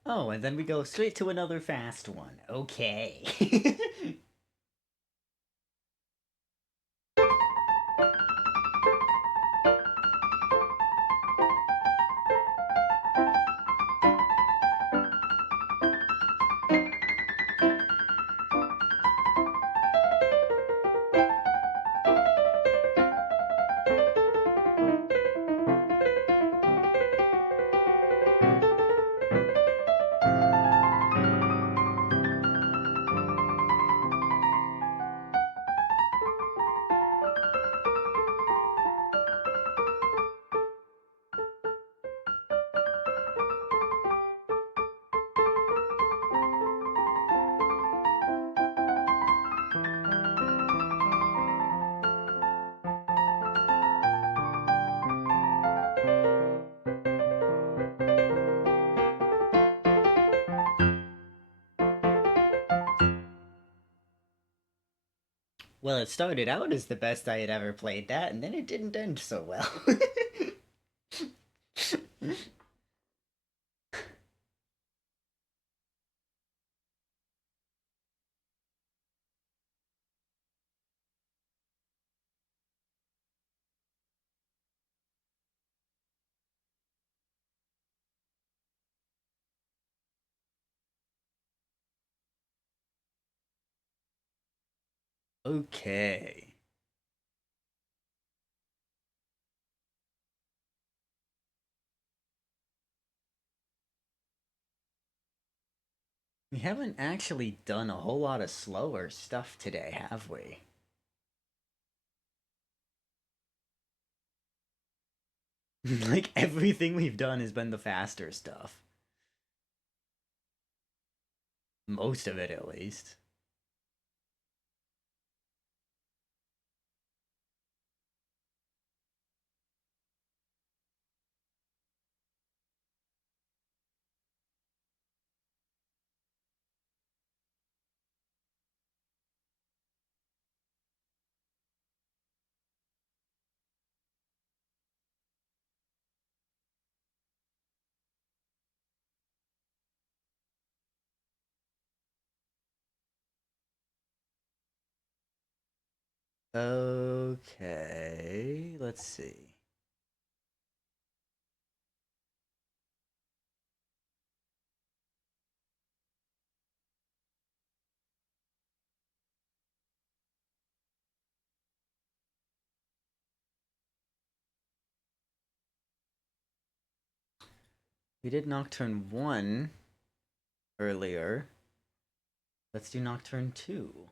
Oh, and then we go straight to another fast one. Okay. Well, it started out as the best I had ever played that, and then it didn't end so well. Okay. We haven't actually done a whole lot of slower stuff today, have we? Like, everything we've done has been the faster stuff. Most of it, at least. Okay, let's see. We did Nocturne 1 earlier. Let's do Nocturne 2.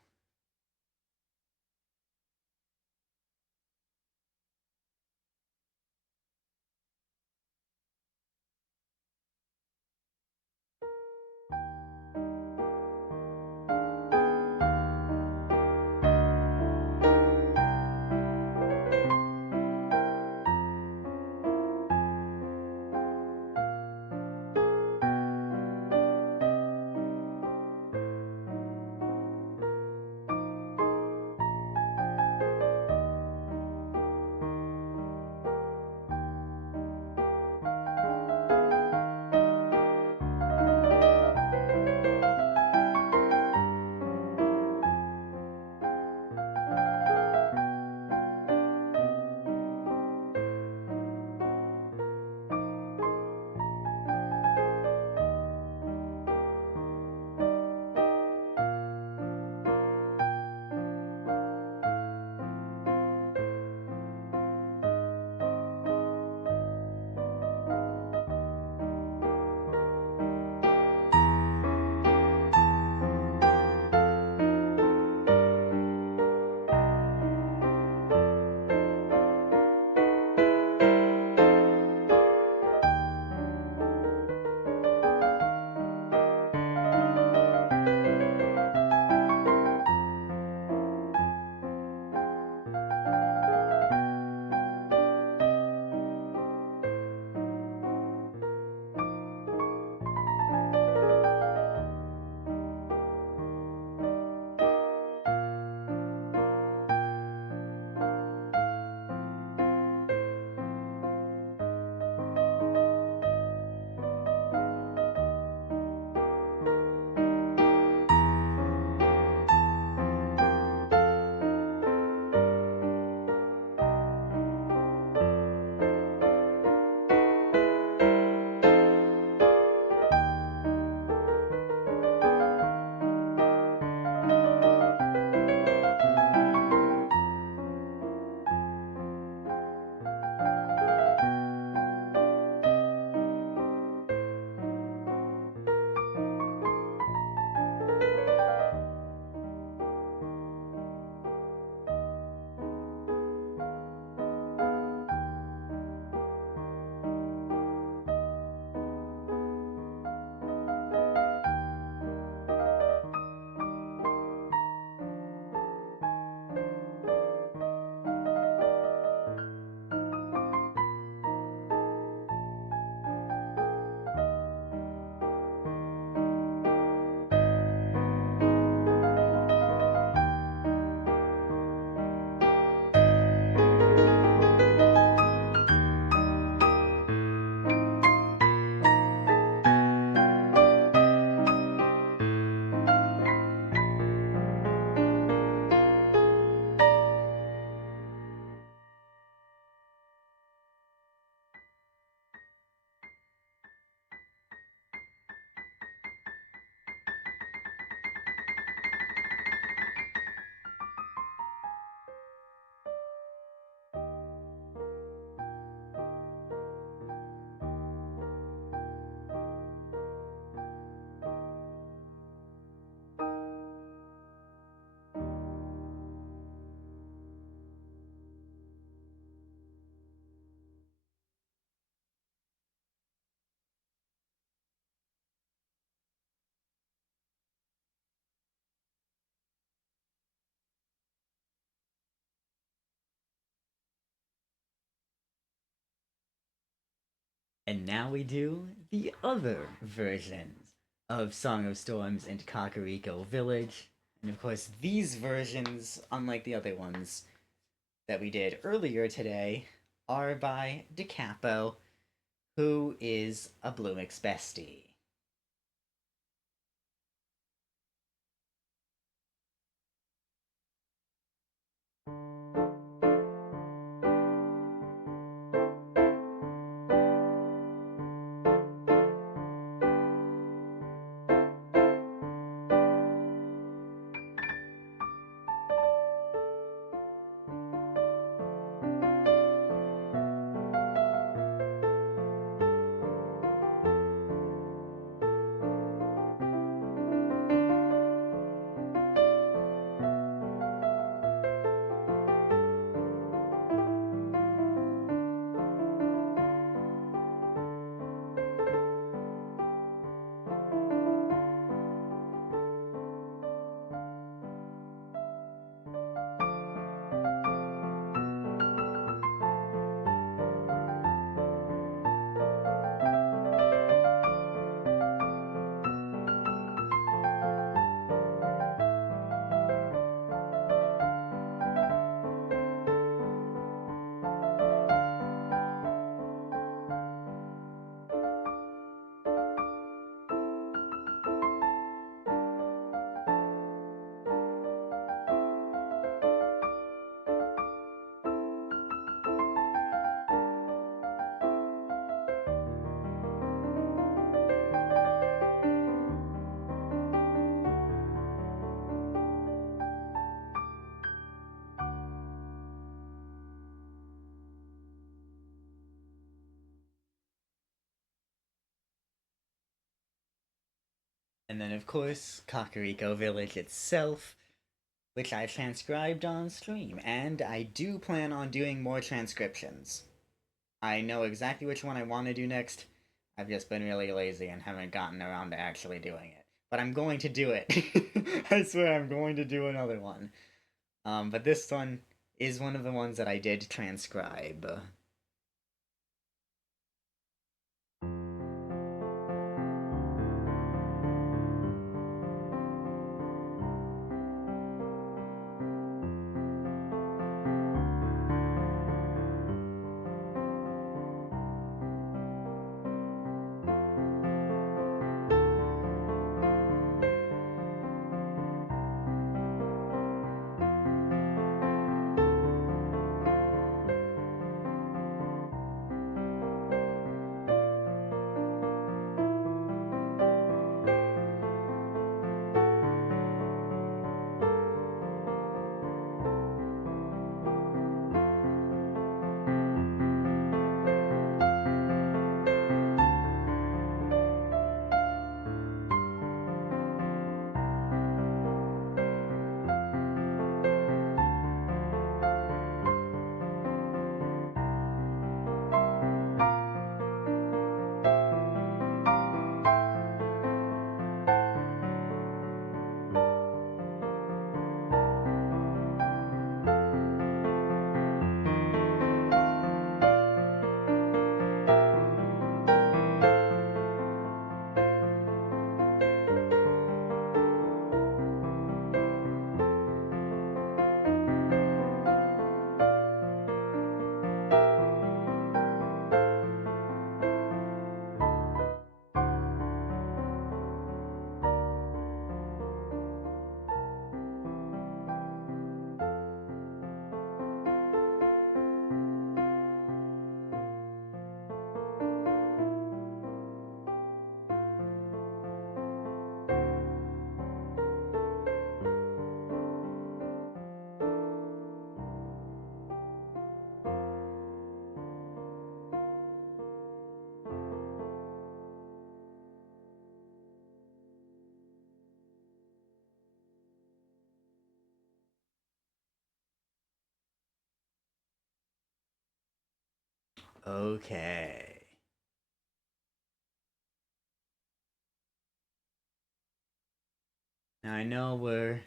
And now we do the other versions of Song of Storms and Kakariko Village. And of course, these versions, unlike the other ones that we did earlier today, are by DeCapo, who is a Bloomix bestie. And then, of course, Kakariko Village itself, which I transcribed on stream, and I do plan on doing more transcriptions. I know exactly which one I want to do next. I've just been really lazy and haven't gotten around to actually doing it. But I'm going to do it. I swear I'm going to do another one. But this one is one of the ones that I did transcribe. Okay. Now I know we're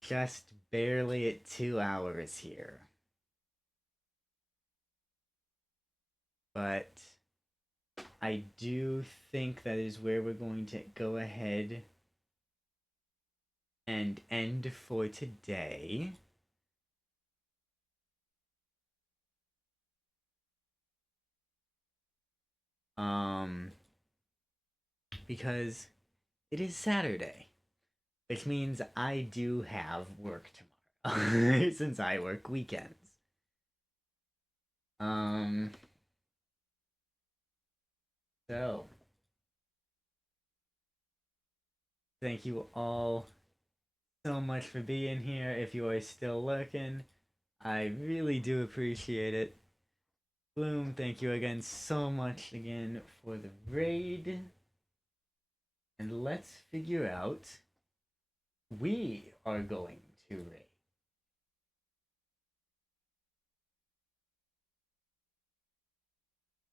just barely at 2 hours here. But I do think that is where we're going to go ahead and end for today. Um, because it is Saturday, which means I do have work tomorrow. since I work weekends. Um, so thank you all so much for being here. If you are still lurking, I really do appreciate it. Bloom, thank you again so much again for the raid. And let's figure out we are going to raid.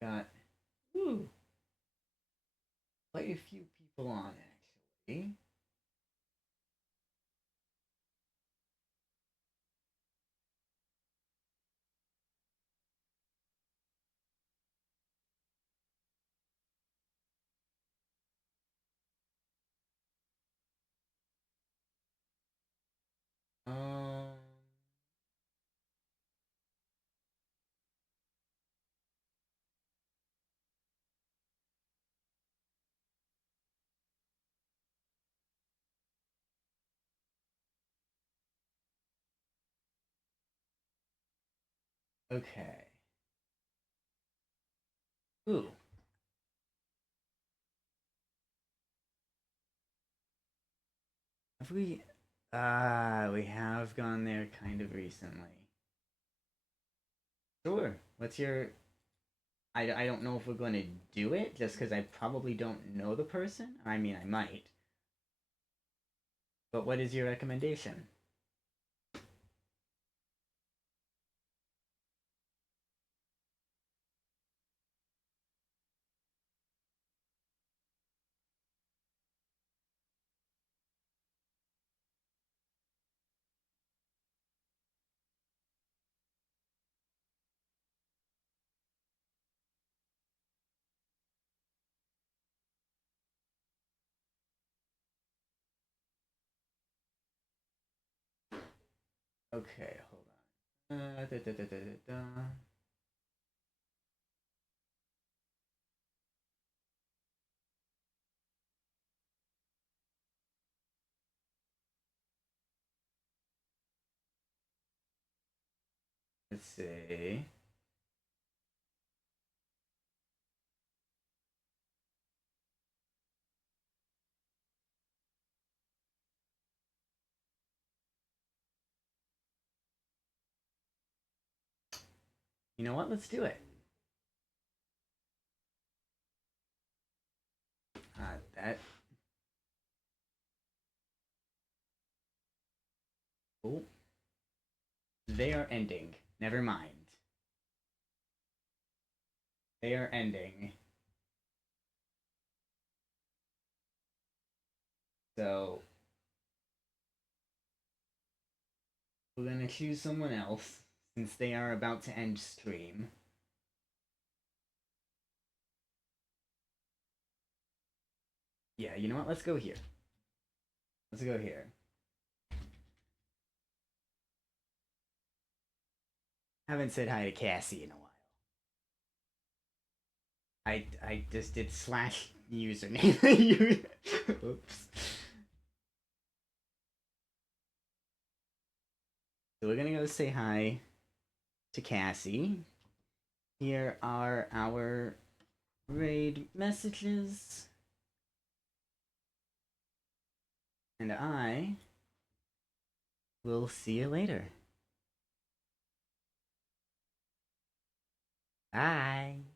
Got quite a few people on actually. Um okay. Ooh. Have we we have gone there kind of recently. Sure. What's your I don't know if we're going to do it just because I probably don't know the person. I mean, I might. But what is your recommendation? Okay, hold on. Da, da, da, da, da, da. Let's see. You know what? Let's do it. That. Oh, they are ending. Never mind. They are ending. So we're gonna choose someone else since they are about to end stream. Yeah, you know what? Let's go here. Let's go here. Haven't said hi to Cassie in a while. I just did slash username. Oops. So we're gonna go say hi to Cassie. Here are our raid messages. And I will see you later. Bye.